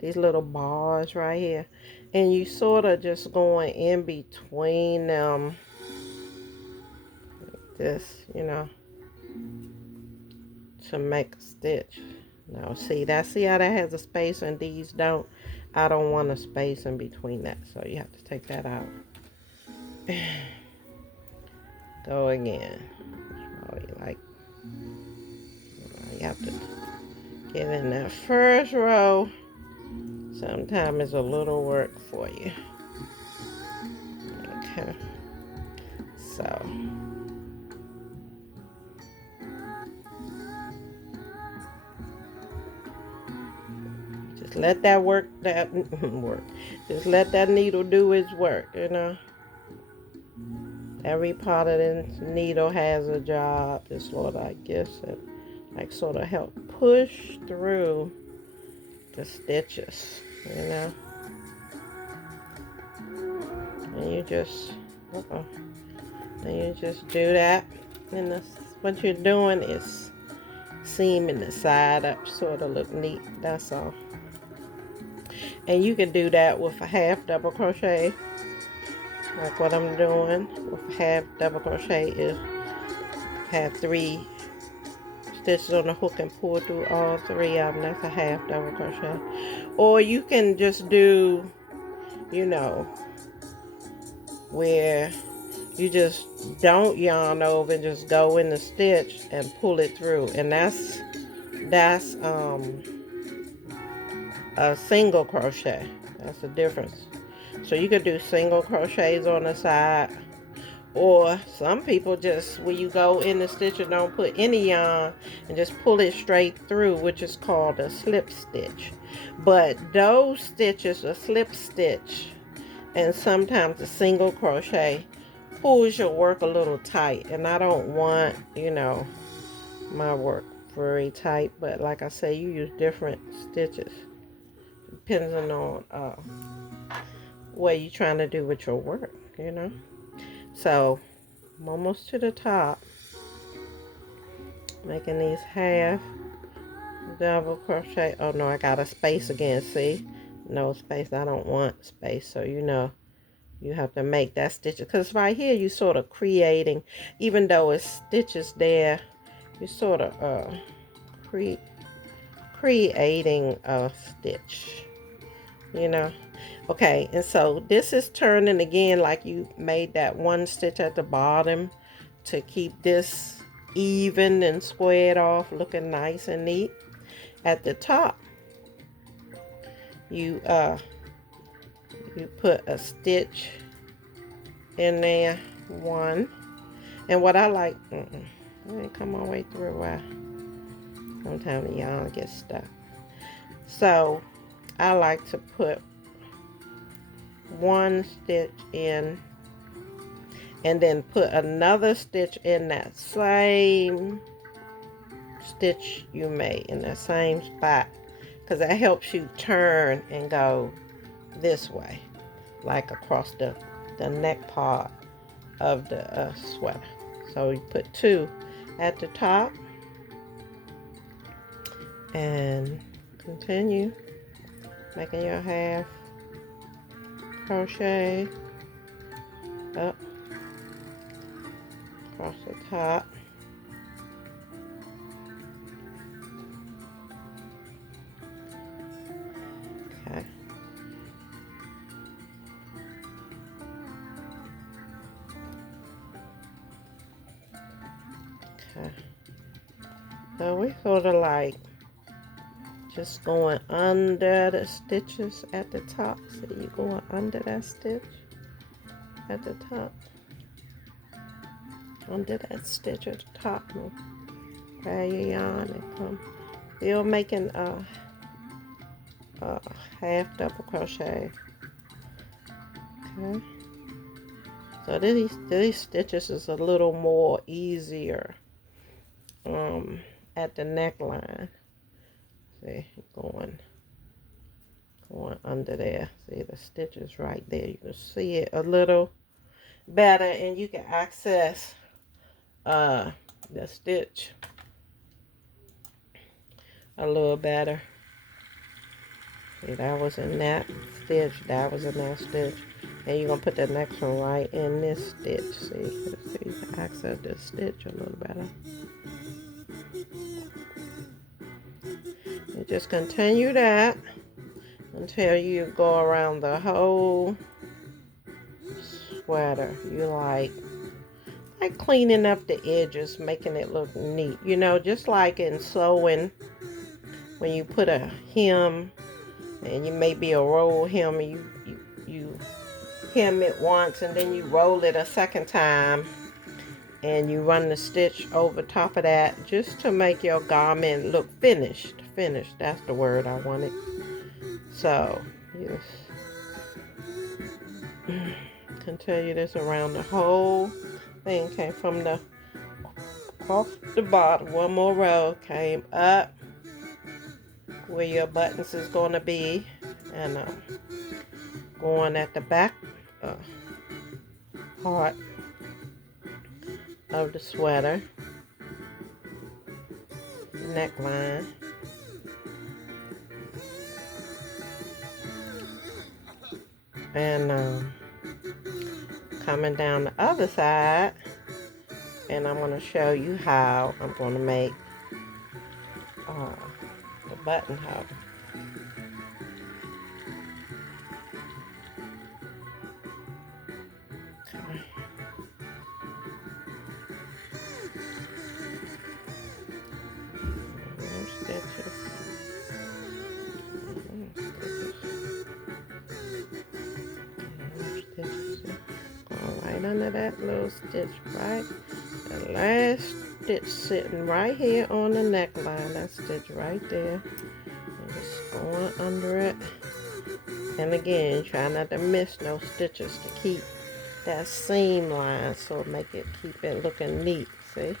these little bars right here, and you sort of just going in between them, this, you know, to make a stitch. Now see how that has a space and these don't. I don't want a space in between that, so you have to take that out. Go again. Like, you have to get in that first row Sometimes it's a little work for you. Okay. So. Just let that work, Just let that needle do its work, you know. Every part of the needle has a job. It's sort of, I guess, it like sort of help push through the stitches, you know. And you just, and you just do that. And what you're doing is seaming the side up, sort of look neat. That's all. And you can do that with a half double crochet, like what I'm doing with half double crochet is have 3 stitches on the hook and pull through all 3 of them. That's a half double crochet. Or you can just do, you know, where you just don't yarn over and just go in the stitch and pull it through, and that's a single crochet. That's the difference. So you could do single crochets on the side, or some people just, when you go in the stitch and don't put any yarn and just pull it straight through, which is called a slip stitch. But those stitches, a slip stitch and sometimes a single crochet, pulls your work a little tight, and I don't want, you know, my work very tight. But like I say, you use different stitches depending on what you're trying to do with your work, you know. So I'm almost to the top, making these half double crochet. Oh no, I got a space again. See, no space. I don't want space. So you know, you have to make that stitch, because right here you sort of creating, even though it's stitches there, you sort of creating a stitch, you know. Okay, and so this is turning again, like you made that one stitch at the bottom to keep this even and squared off, looking nice and neat. At the top, you put a stitch in there, one. And what I like, let me come all the way through. Sometimes the yarn gets stuck. So I like to put one stitch in and then put another stitch in that same stitch you made, in that same spot, because that helps you turn and go this way, like across the neck part of the sweater. So you put 2 at the top and continue making your half crochet up across the top. Okay. Okay. So we sort of like just going under the stitches at the top. So you're going under that stitch at the top. Under that stitch at the top. And grab your yarn and come. Still making a half double crochet. Okay. So these stitches is a little more easier at the neckline. See, going under there. See the stitches right there. You can see it a little better, and you can access the stitch a little better. See, that was in that stitch, that was in that stitch, and you're gonna put the next one right in this stitch. See, so you can access this stitch a little better. You just continue that until you go around the whole sweater. You like cleaning up the edges, making it look neat. You know, just like in sewing, when you put a hem And you maybe a roll hem, and you hem it once and then you roll it a second time, and you run the stitch over top of that just to make your garment look finished. Finished, that's the word I wanted. So yes, I can tell you this around the whole thing. Came from the off the bottom, one more row, came up where your buttons is going to be, and going at the back part of the sweater neckline, and coming down the other side, and I'm going to show you how I'm going to make the buttonhole. Okay. More stitches. More stitches. Going right under that little stitch, right? The last stitch sitting right here on the neckline. That stitch right there. And just going under it. And again, try not to miss no stitches to keep that seam line, so keep it looking neat. See?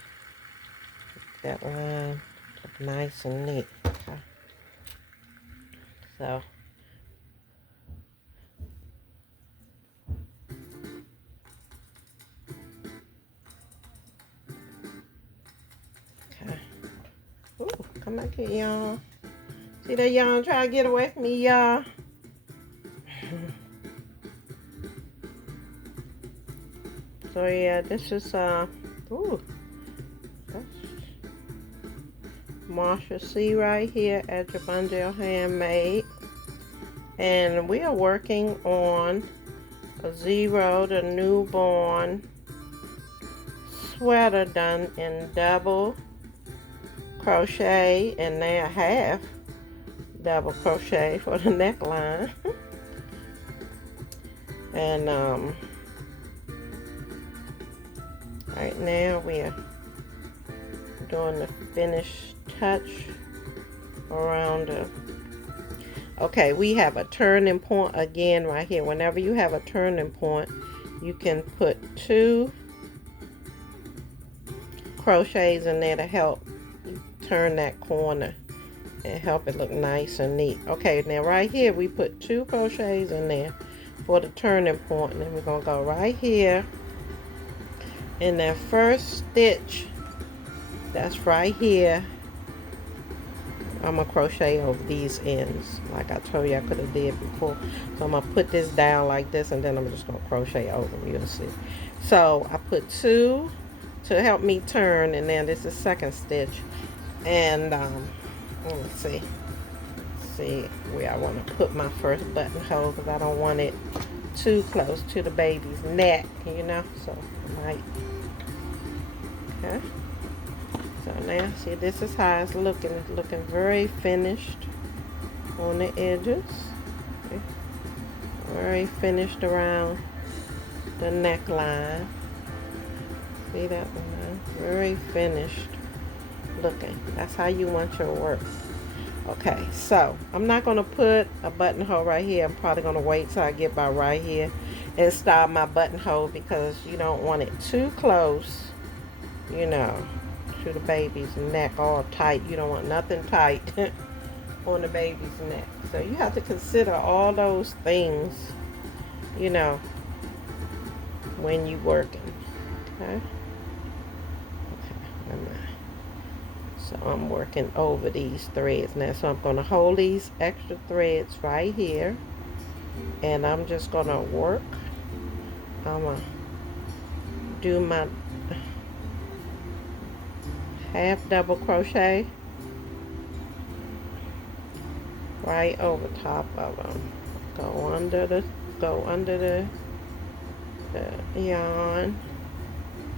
That line look nice and neat. Okay. So okay. Ooh, come back here, y'all. See that y'all try to get away from me, y'all. So yeah, this is ooh, that's MARSHA SEAWRIGHT here at JABONGEL Handmade, and we are working on a 0 to newborn sweater done in double crochet, and now half double crochet for the neckline. And right now we're doing the finish touch around the, okay, we have a turning point again right here. Whenever you have a turning point, you can put 2 crochets in there to help turn that corner and help it look nice and neat. Okay, now right here we put 2 crochets in there for the turning point, and then we're gonna go right here in that first stitch that's right here. I'm gonna crochet over these ends like I told you I could have did before. So I'm gonna put this down like this, and then I'm just gonna crochet over. You'll see. So I put 2 to help me turn, and then this is second stitch. And let me see where I want to put my first buttonhole, because I don't want it too close to the baby's neck, you know. So I might. Okay. So now, see, this is how it's looking. It's looking very finished on the edges. Okay. Very finished around the neckline. See that one? Very finished looking. That's how you want your work. Okay, so I'm not going to put a buttonhole right here. I'm probably going to wait till I get by right here and start my buttonhole, because you don't want it too close, you know, to the baby's neck, all tight. You don't want nothing tight on the baby's neck. So you have to consider all those things, you know, when you're working. Okay. So I'm working over these threads now. So I'm going to hold these extra threads right here, and I'm just going to work. I'm going to do my half double crochet right over top of them. Go under the yarn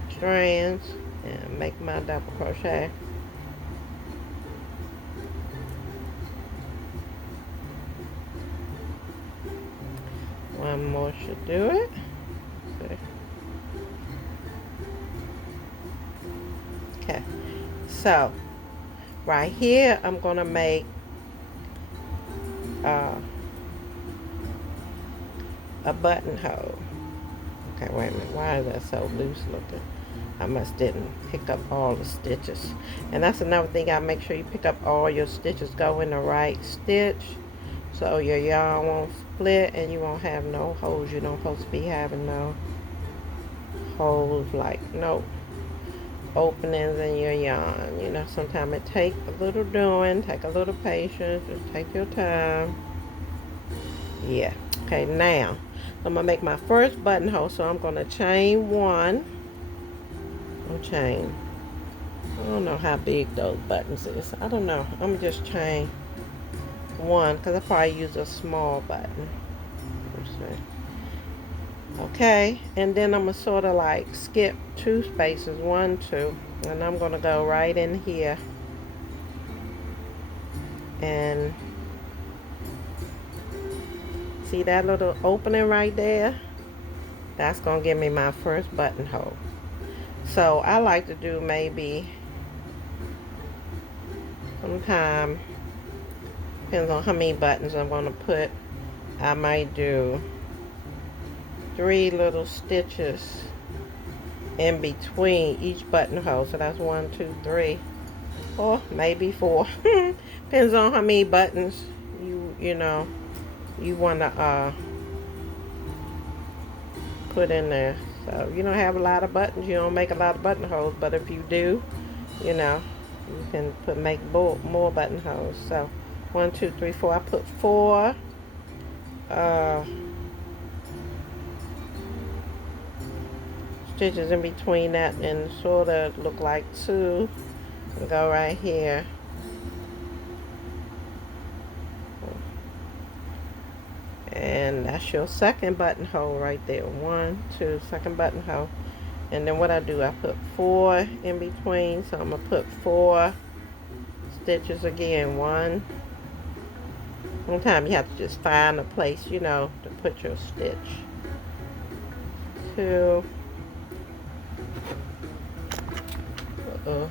strands and make my double crochet. One more should do it. Okay, so right here I'm gonna make a buttonhole. Okay, wait a minute, why is that so loose looking? I must didn't pick up all the stitches. And that's another thing, I make sure you pick up all your stitches, go in the right stitch, so your yarn won't split and you won't have no holes. You don't supposed to be having no holes, like no openings in your yarn. You know, sometimes it take a little doing, take a little patience, just take your time. Yeah. Okay, now I'm gonna make my first buttonhole, so I'm gonna chain one. Chain. I don't know how big those buttons is. I don't know. I'm gonna just chain one because I probably use a small button. Let's see. Okay, and then I'm gonna sort of like skip 2 spaces, 1, 2, and I'm gonna go right in here and see that little opening right there? That's gonna give me my first buttonhole. So I like to do maybe sometime, depends on how many buttons I'm gonna put. I might do 3 little stitches in between each buttonhole. So that's 1, 2, 3, or maybe 4. Depends on how many buttons you know you wanna put in there. So you don't have a lot of buttons, you don't make a lot of buttonholes, but if you do, you know, you can make more buttonholes. So 1, 2, 3, 4. I put 4 stitches in between that, and sort of look like 2, and go right here. And that's your second buttonhole right there. 1, 2, second buttonhole. And then what I do, I put 4 in between. So I'm gonna put 4 stitches again. 1. Sometimes you have to just find a place, you know, to put your stitch. 2. Let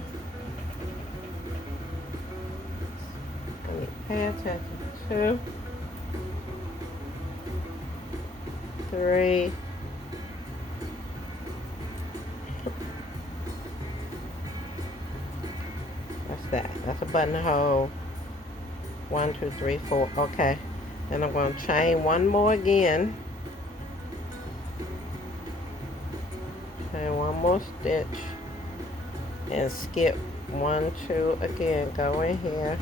me pay attention. 2, 3. That's that. That's a buttonhole. 1, 2, 3, 4. Okay. Then I'm going to chain one more again. Chain one more stitch. And skip 1, 2 again. Go in here.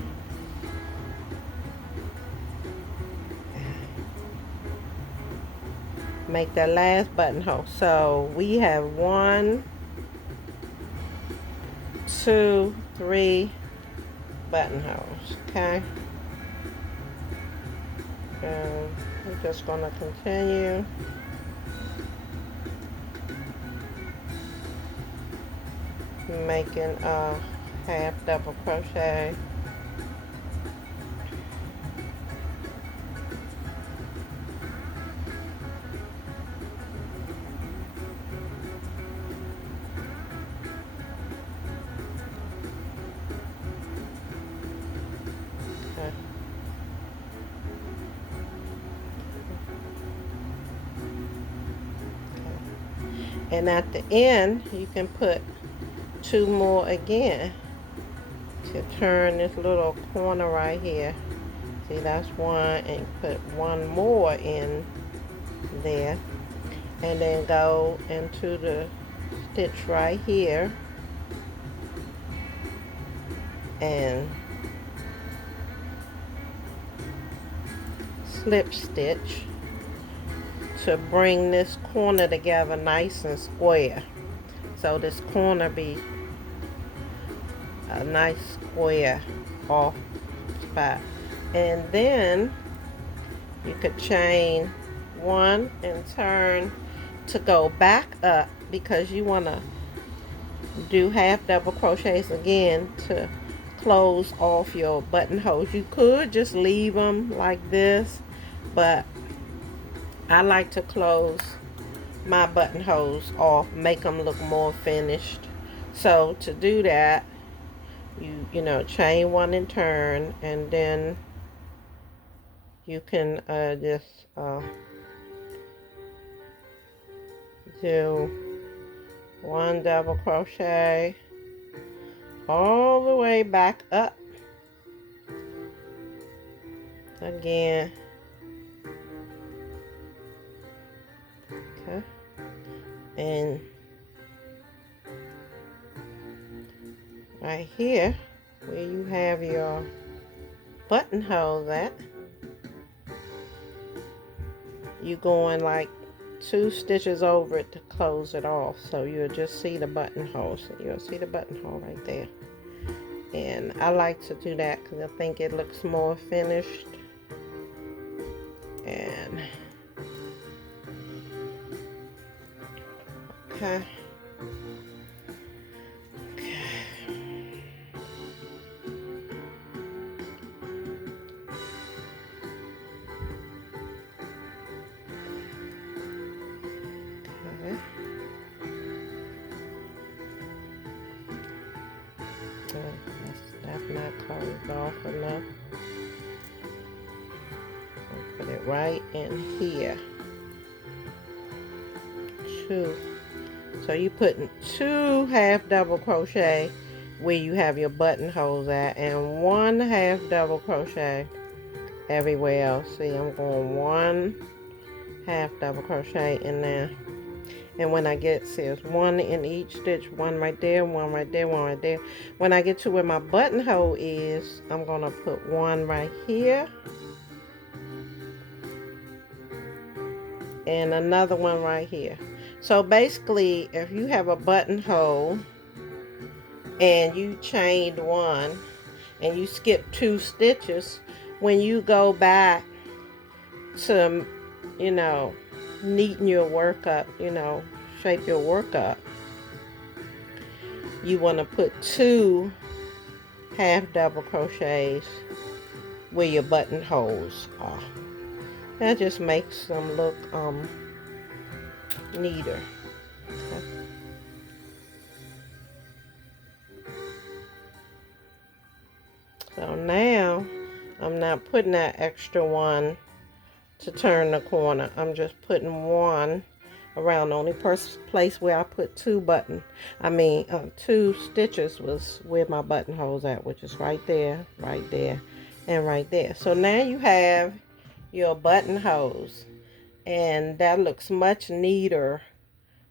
Make that last buttonhole. So we have 1, 2, 3 buttonholes. Okay. And we're just going to continue. Making a half double crochet. And at the end, you can put 2 more again to turn this little corner right here. See, that's 1, and put 1 more in there, and then go into the stitch right here and slip stitch to bring this corner together nice and square. So this corner be a nice square off spot. And then you could chain 1 and turn to go back up, because you want to do half double crochets again to close off your buttonholes. You could just leave them like this, but I like to close my buttonholes off, make them look more finished. So to do that, you know, chain one and turn, and then you can just do one double crochet all the way back up again. Okay, and right here where you have your buttonhole at, you going like 2 stitches over it to close it off, so you'll just see the buttonhole. So you'll see the buttonhole right there, and I like to do that because I think it looks more finished. And okay, that's not closed off enough. Put it right in here. 2. So you putting 2 half double crochet where you have your buttonholes at, and 1 half double crochet everywhere else. See, I'm going 1 half double crochet in there. And when I get, see, it's 1 in each stitch, 1 right there, 1 right there, 1 right there. When I get to where my buttonhole is, I'm gonna put 1 right here and another 1 right here. So basically, if you have a buttonhole and you chained 1 and you skip 2 stitches, when you go back to, you know, neaten your work up, you know, shape your work up, you want to put 2 half double crochets where your buttonholes are. That just makes them look neater. Okay. So now I'm not putting that extra 1 to turn the corner. I'm just putting 1 around. The only place where I put 2 2 stitches was where my buttonholes at, which is right there, and right there. So now you have your buttonholes, and that looks much neater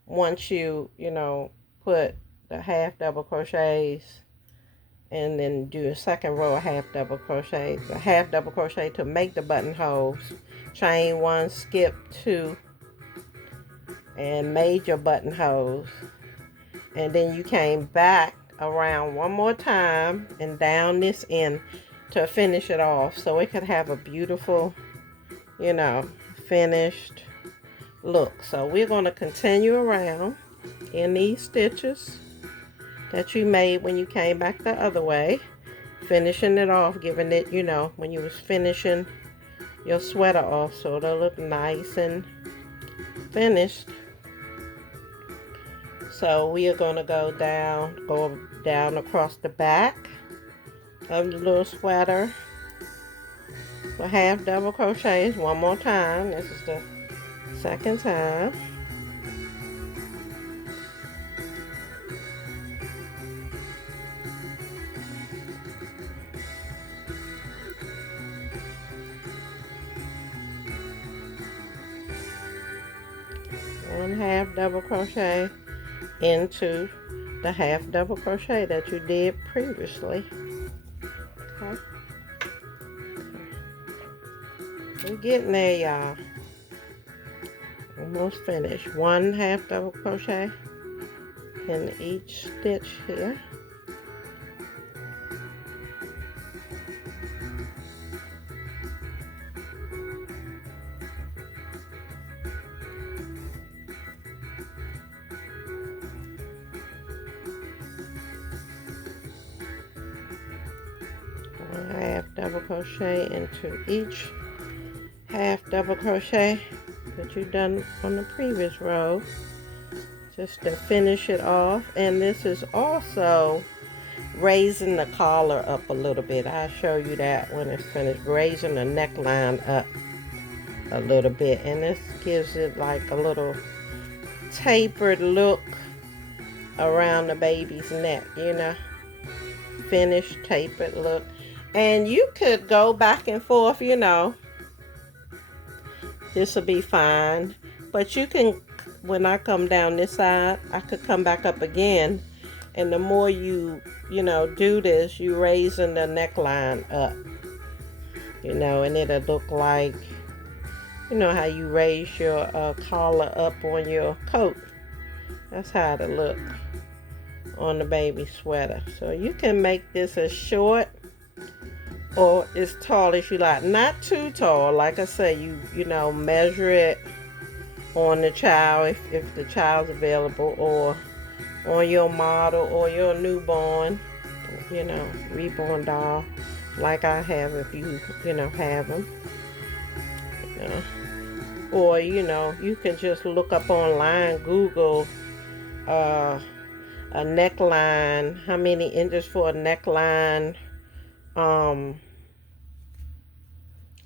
once you know, put the half double crochets and then do a second row of half double crochet. The half double crochet to make the buttonholes, chain 1, skip 2, and made your buttonholes, and then you came back around 1 more time and down this end to finish it off, so it could have a beautiful, you know, finished look. So we're going to continue around in these stitches that you made when you came back the other way, finishing it off, giving it, you know, when you was finishing your sweater off, so it'll look nice and finished. So we are going to go down across the back of the little sweater for half double crochets 1 more time. This is the second time. One half double crochet into the half double crochet that you did previously. Okay. We're getting there, y'all. Almost finished. 1 half double crochet in each stitch here. Half double crochet into each half double crochet that you've done on the previous row, just to finish it off. And this is also raising the collar up a little bit. I'll show you that when it's finished. Raising the neckline up a little bit, and this gives it like a little tapered look around the baby's neck, you know, finished tapered look. And you could go back and forth, you know, this will be fine, but you can, when I come down this side, I could come back up again, and the more you know, do this, you raising the neckline up, you know, and it'll look like, you know how you raise your collar up on your coat. That's how it'll look on the baby sweater. So you can make this as short or as tall as you like. Not too tall. Like I say, you know, measure it on the child if the child's available, or on your model or your newborn, you know, reborn doll, like I have, if you know, have them. You know. Or, you know, you can just look up online, Google a neckline, how many inches for a neckline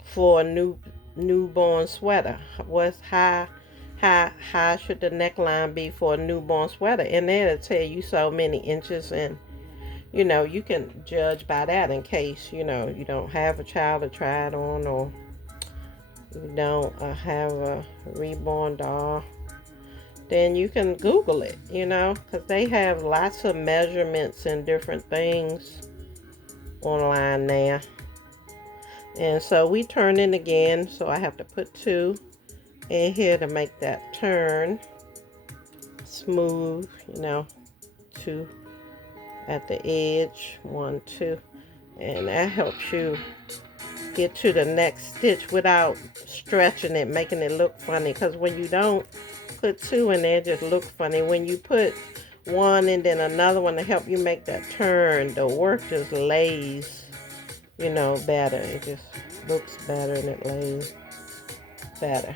for a newborn sweater. What's how should the neckline be for a newborn sweater? And it'll tell you so many inches, and you know, you can judge by that in case, you know, you don't have a child to try it on, or you don't have a reborn doll. Then you can Google it, you know, because they have lots of measurements and different things online now. And so we turn in again, so I have to put 2 in here to make that turn smooth, you know, 2 at the edge, 1, 2, and that helps you get to the next stitch without stretching it, making it look funny, because when you don't put 2 in there, it just looks funny. When you put 1 and then another one to help you make that turn, the work just lays, you know, better. It just looks better and it lays better.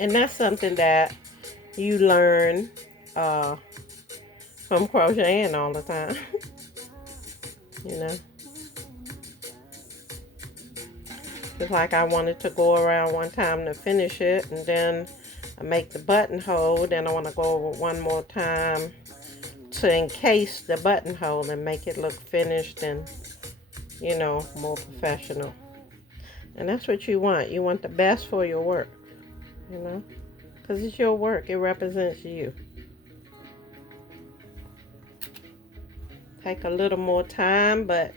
And that's something that you learn from crocheting all the time. You know, just like I wanted to go around one time to finish it, and then I make the buttonhole, then I want to go over one more time to encase the buttonhole and make it look finished and, you know, more professional. And that's what you want. You want the best for your work, you know, because it's your work. It represents you. Take a little more time, but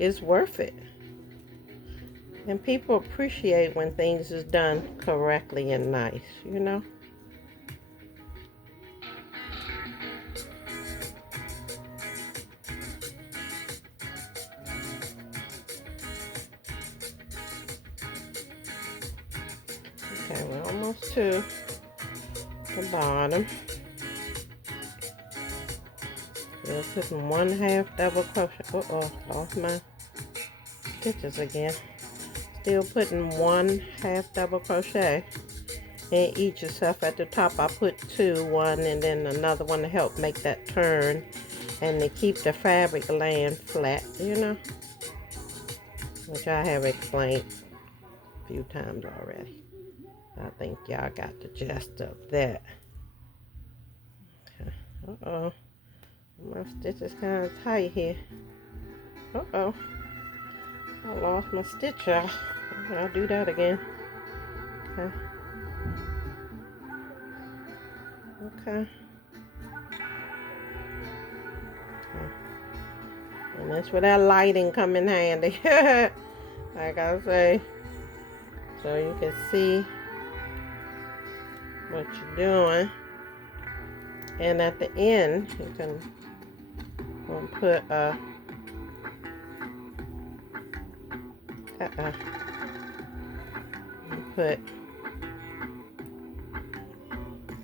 it's worth it. And people appreciate when things is done correctly and nice, you know. Okay, we're almost to the bottom. We're putting 1/2 double crochet. Uh-oh, lost my stitches again. Still putting 1/2 double crochet in each itself. At the top I put 2, 1 and then another one to help make that turn and to keep the fabric laying flat, you know, which I have explained a few times already. I think y'all got the gist of that. Okay. Uh-oh, my stitch is kind of tight here. Uh-oh, I lost my stitch, y'all. I'll do that again. Okay. Okay. And that's where that lighting come in handy. Like I say, so you can see what you're doing. And at the end, you can put a put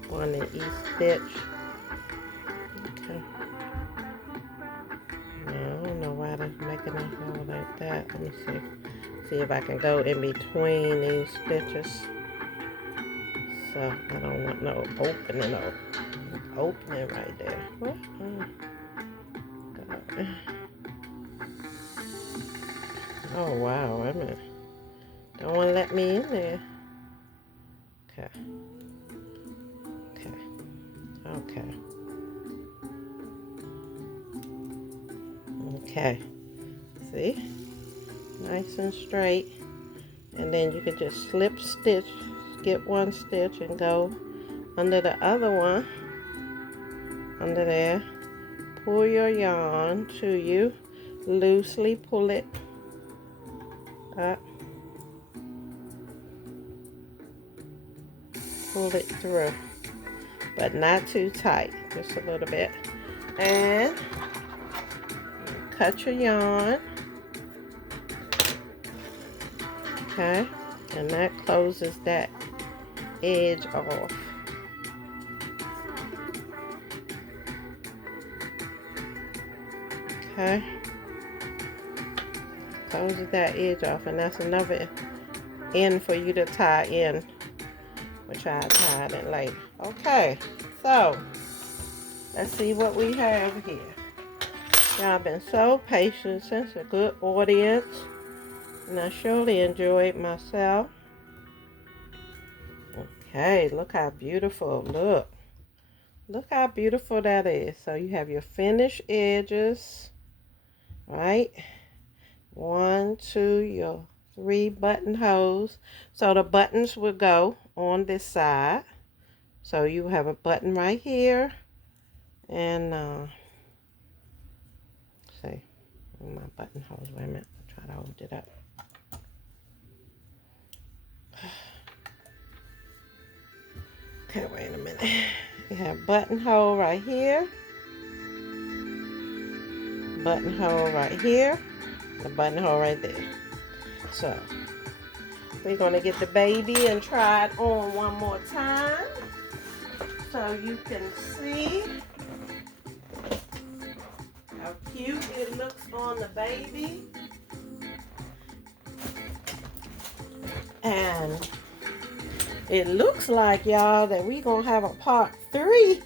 one in each stitch. Okay. Now, I don't know why they're making it go like that. Let me see if I can go in between these stitches. so I don't want no opening right there. What? God. Oh wow, wait a minute. Don't want to let me in there. Okay. Okay. Okay. See? Nice and straight. And then you can just slip stitch, skip one stitch and go under the other one, under there. Pull your yarn to you, loosely pull it up, pull it through, but not too tight, just a little bit. And cut your yarn. Okay, and that closes that edge off. Okay, closes that edge off, and that's another end for you to tie in, which I tied in later. Okay, so let's see what we have here. Y'all been so patient, since a good audience, and I surely enjoyed myself. Okay, look how beautiful, look how beautiful that is. So you have your finished edges, right? 1, 2, your 3 buttonholes. So the buttons will go on this side. So you have a button right here, and see, my buttonholes. Wait a minute, I'll try to hold it up. Okay, wait a minute. You have buttonhole right here, buttonhole right here, the buttonhole right there. So we're gonna get the baby and try it on one more time so you can see how cute it looks on the baby. And it looks like, y'all, that we're gonna have a part 3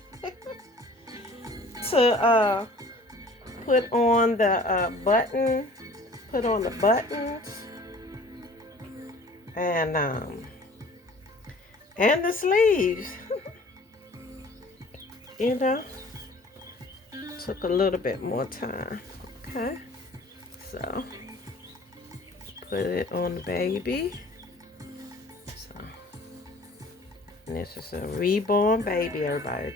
to put on the buttons and the sleeves. You know, took a little bit more time. Okay, so put it on the baby. And this is a reborn baby, everybody.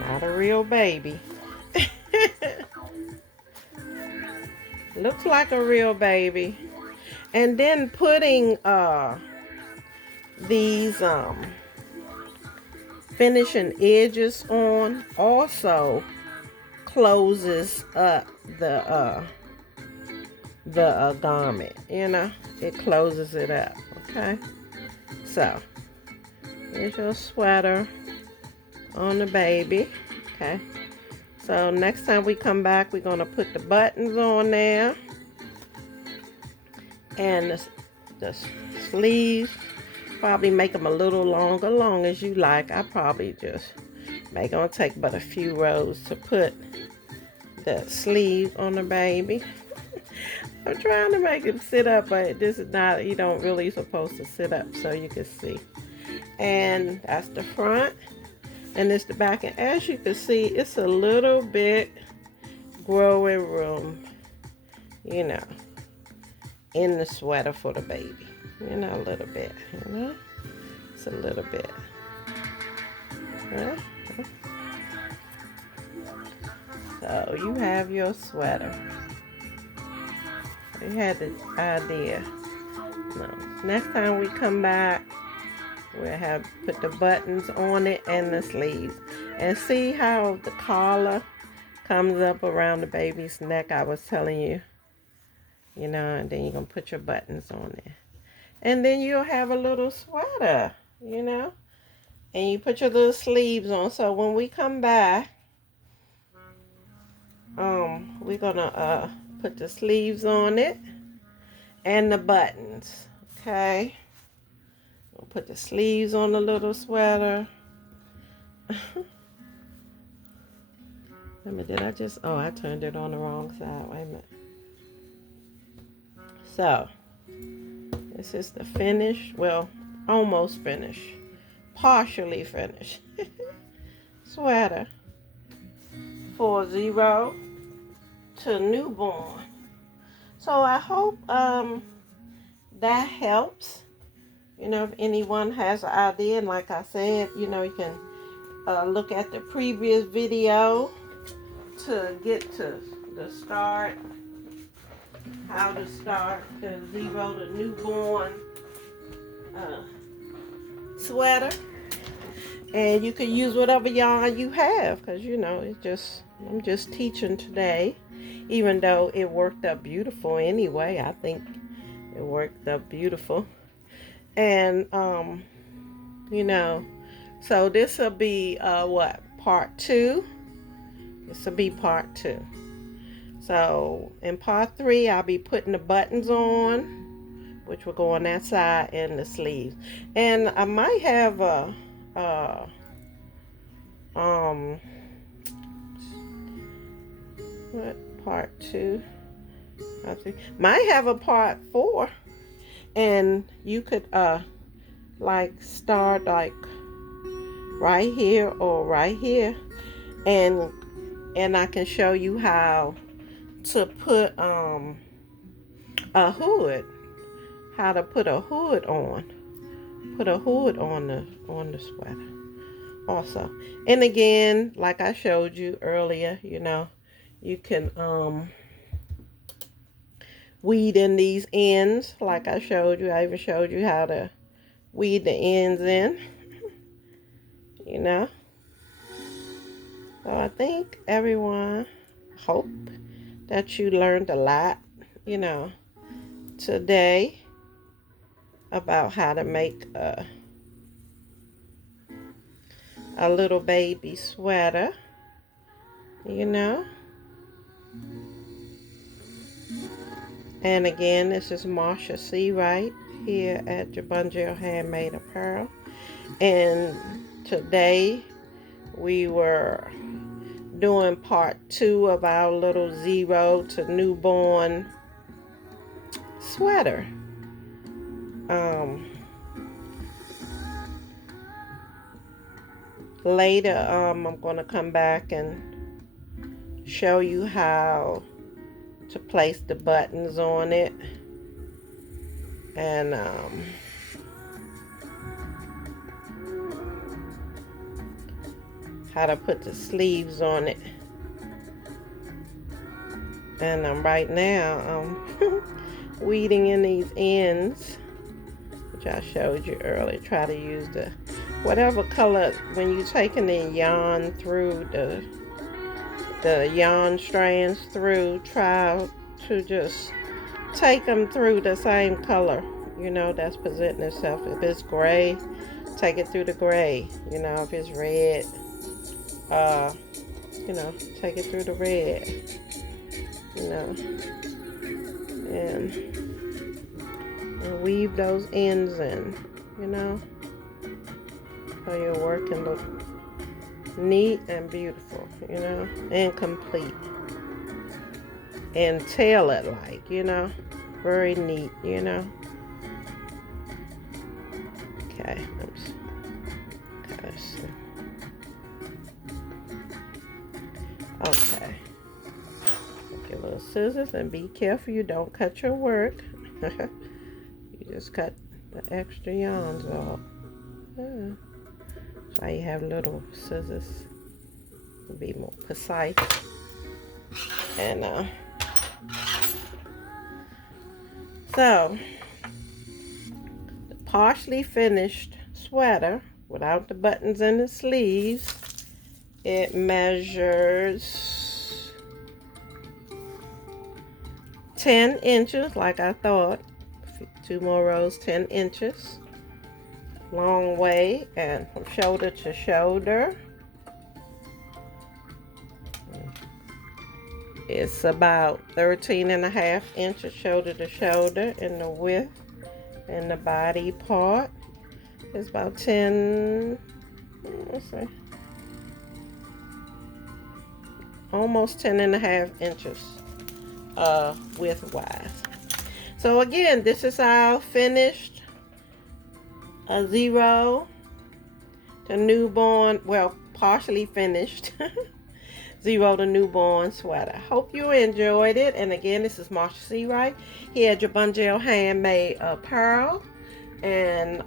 Not a real baby. Looks like a real baby. And then putting these finishing edges on also closes up the garment. You know, it closes it up. Okay, so here's your sweater on the baby. Okay, so next time we come back, we're gonna put the buttons on there, and the sleeves. Probably make them a little longer, long as you like. I probably just make them take but a few rows to put the sleeve on the baby. I'm trying to make him sit up, but this is not, you don't really supposed to sit up, so you can see. And that's the front, and it's the back. And as you can see, it's a little bit growing room, you know, in the sweater for the baby. You know, a little bit, you know, it's a little bit. So you have your sweater. You had the idea. No. Next time we come back, we'll have put the buttons on it and the sleeves. And see how the collar comes up around the baby's neck, I was telling you. You know, and then you're going to put your buttons on there. And then you'll have a little sweater, you know. And you put your little sleeves on. So when we come back, we're going to put the sleeves on it and the buttons. Okay. We'll put the sleeves on the little sweater. Did I just, oh, I turned it on the wrong side. Wait a minute. So, this is the finished, well, almost finished, partially finished sweater for 0 to newborn. So I hope that helps. You know, if anyone has an idea, and like I said, you know, you can look at the previous video to get to the start, how to start the 0 to newborn sweater. And you can use whatever yarn you have, because you know, I'm just teaching today, even though it worked up beautiful anyway. I think it worked up beautiful. And you know, so this will be what, part 2. This will be part 2. So in part 3, I'll be putting the buttons on, which will go on that side, and the sleeves. And I might have what, part 2, part 3, might have a part 4, and you could like start like right here or right here, and I can show you how to put a hood, how to put a hood on, the sweater also. And again, like I showed you earlier, you know, you can weed in these ends like I showed you. I even showed you how to weed the ends in, you know. So I think everyone, hope that you learned a lot, you know, today about how to make a little baby sweater, you know. And again, this is MARSHA SEAWRIGHT here at JABONGEL Handmade Apparel. And today we were doing part 2 of our little 0 to newborn sweater. Later, I'm going to come back and show you how to place the buttons on it, and how to put the sleeves on it. And right now I'm weeding in these ends, which I showed you earlier. Try to use the whatever color, when you're taking the yarn through the yarn strands through, try to just take them through the same color, you know, that's presenting itself. If it's gray, take it through the gray. You know, if it's red, you know, take it through the red, you know, and weave those ends in, you know, so your work can look neat and beautiful, you know, and complete, and tail it like, you know, very neat, you know. Okay, let's see. Okay, take your little scissors and be careful you don't cut your work. You just cut the extra yarns off. Yeah. So you have little scissors to be more precise. And so the partially finished sweater without the buttons and the sleeves, it measures 10 inches like I thought. 2 more rows, 10 inches. Long way, and from shoulder to shoulder it's about 13.5 inches shoulder to shoulder in the width and the body part. It's about 10, let's see, almost 10.5 inches width-wise. So again, this is our finished zero to newborn, well, partially finished zero to newborn sweater. Hope you enjoyed it. And again, this is Marsha Seawright here at JABONGEL Handmade Apparel. And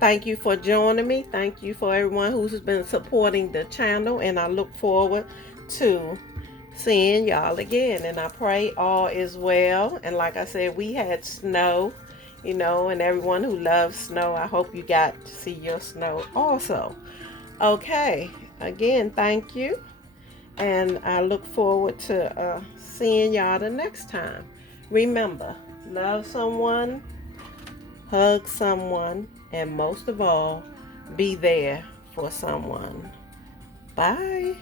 thank you for joining me. Thank you for everyone who's been supporting the channel, and I look forward to seeing y'all again. And I pray all is well. And like I said, we had snow, you know, and everyone who loves snow, I hope you got to see your snow also. Okay, again, thank you, and I look forward to seeing y'all the next time. Remember, love someone, hug someone, and most of all, be there for someone. Bye.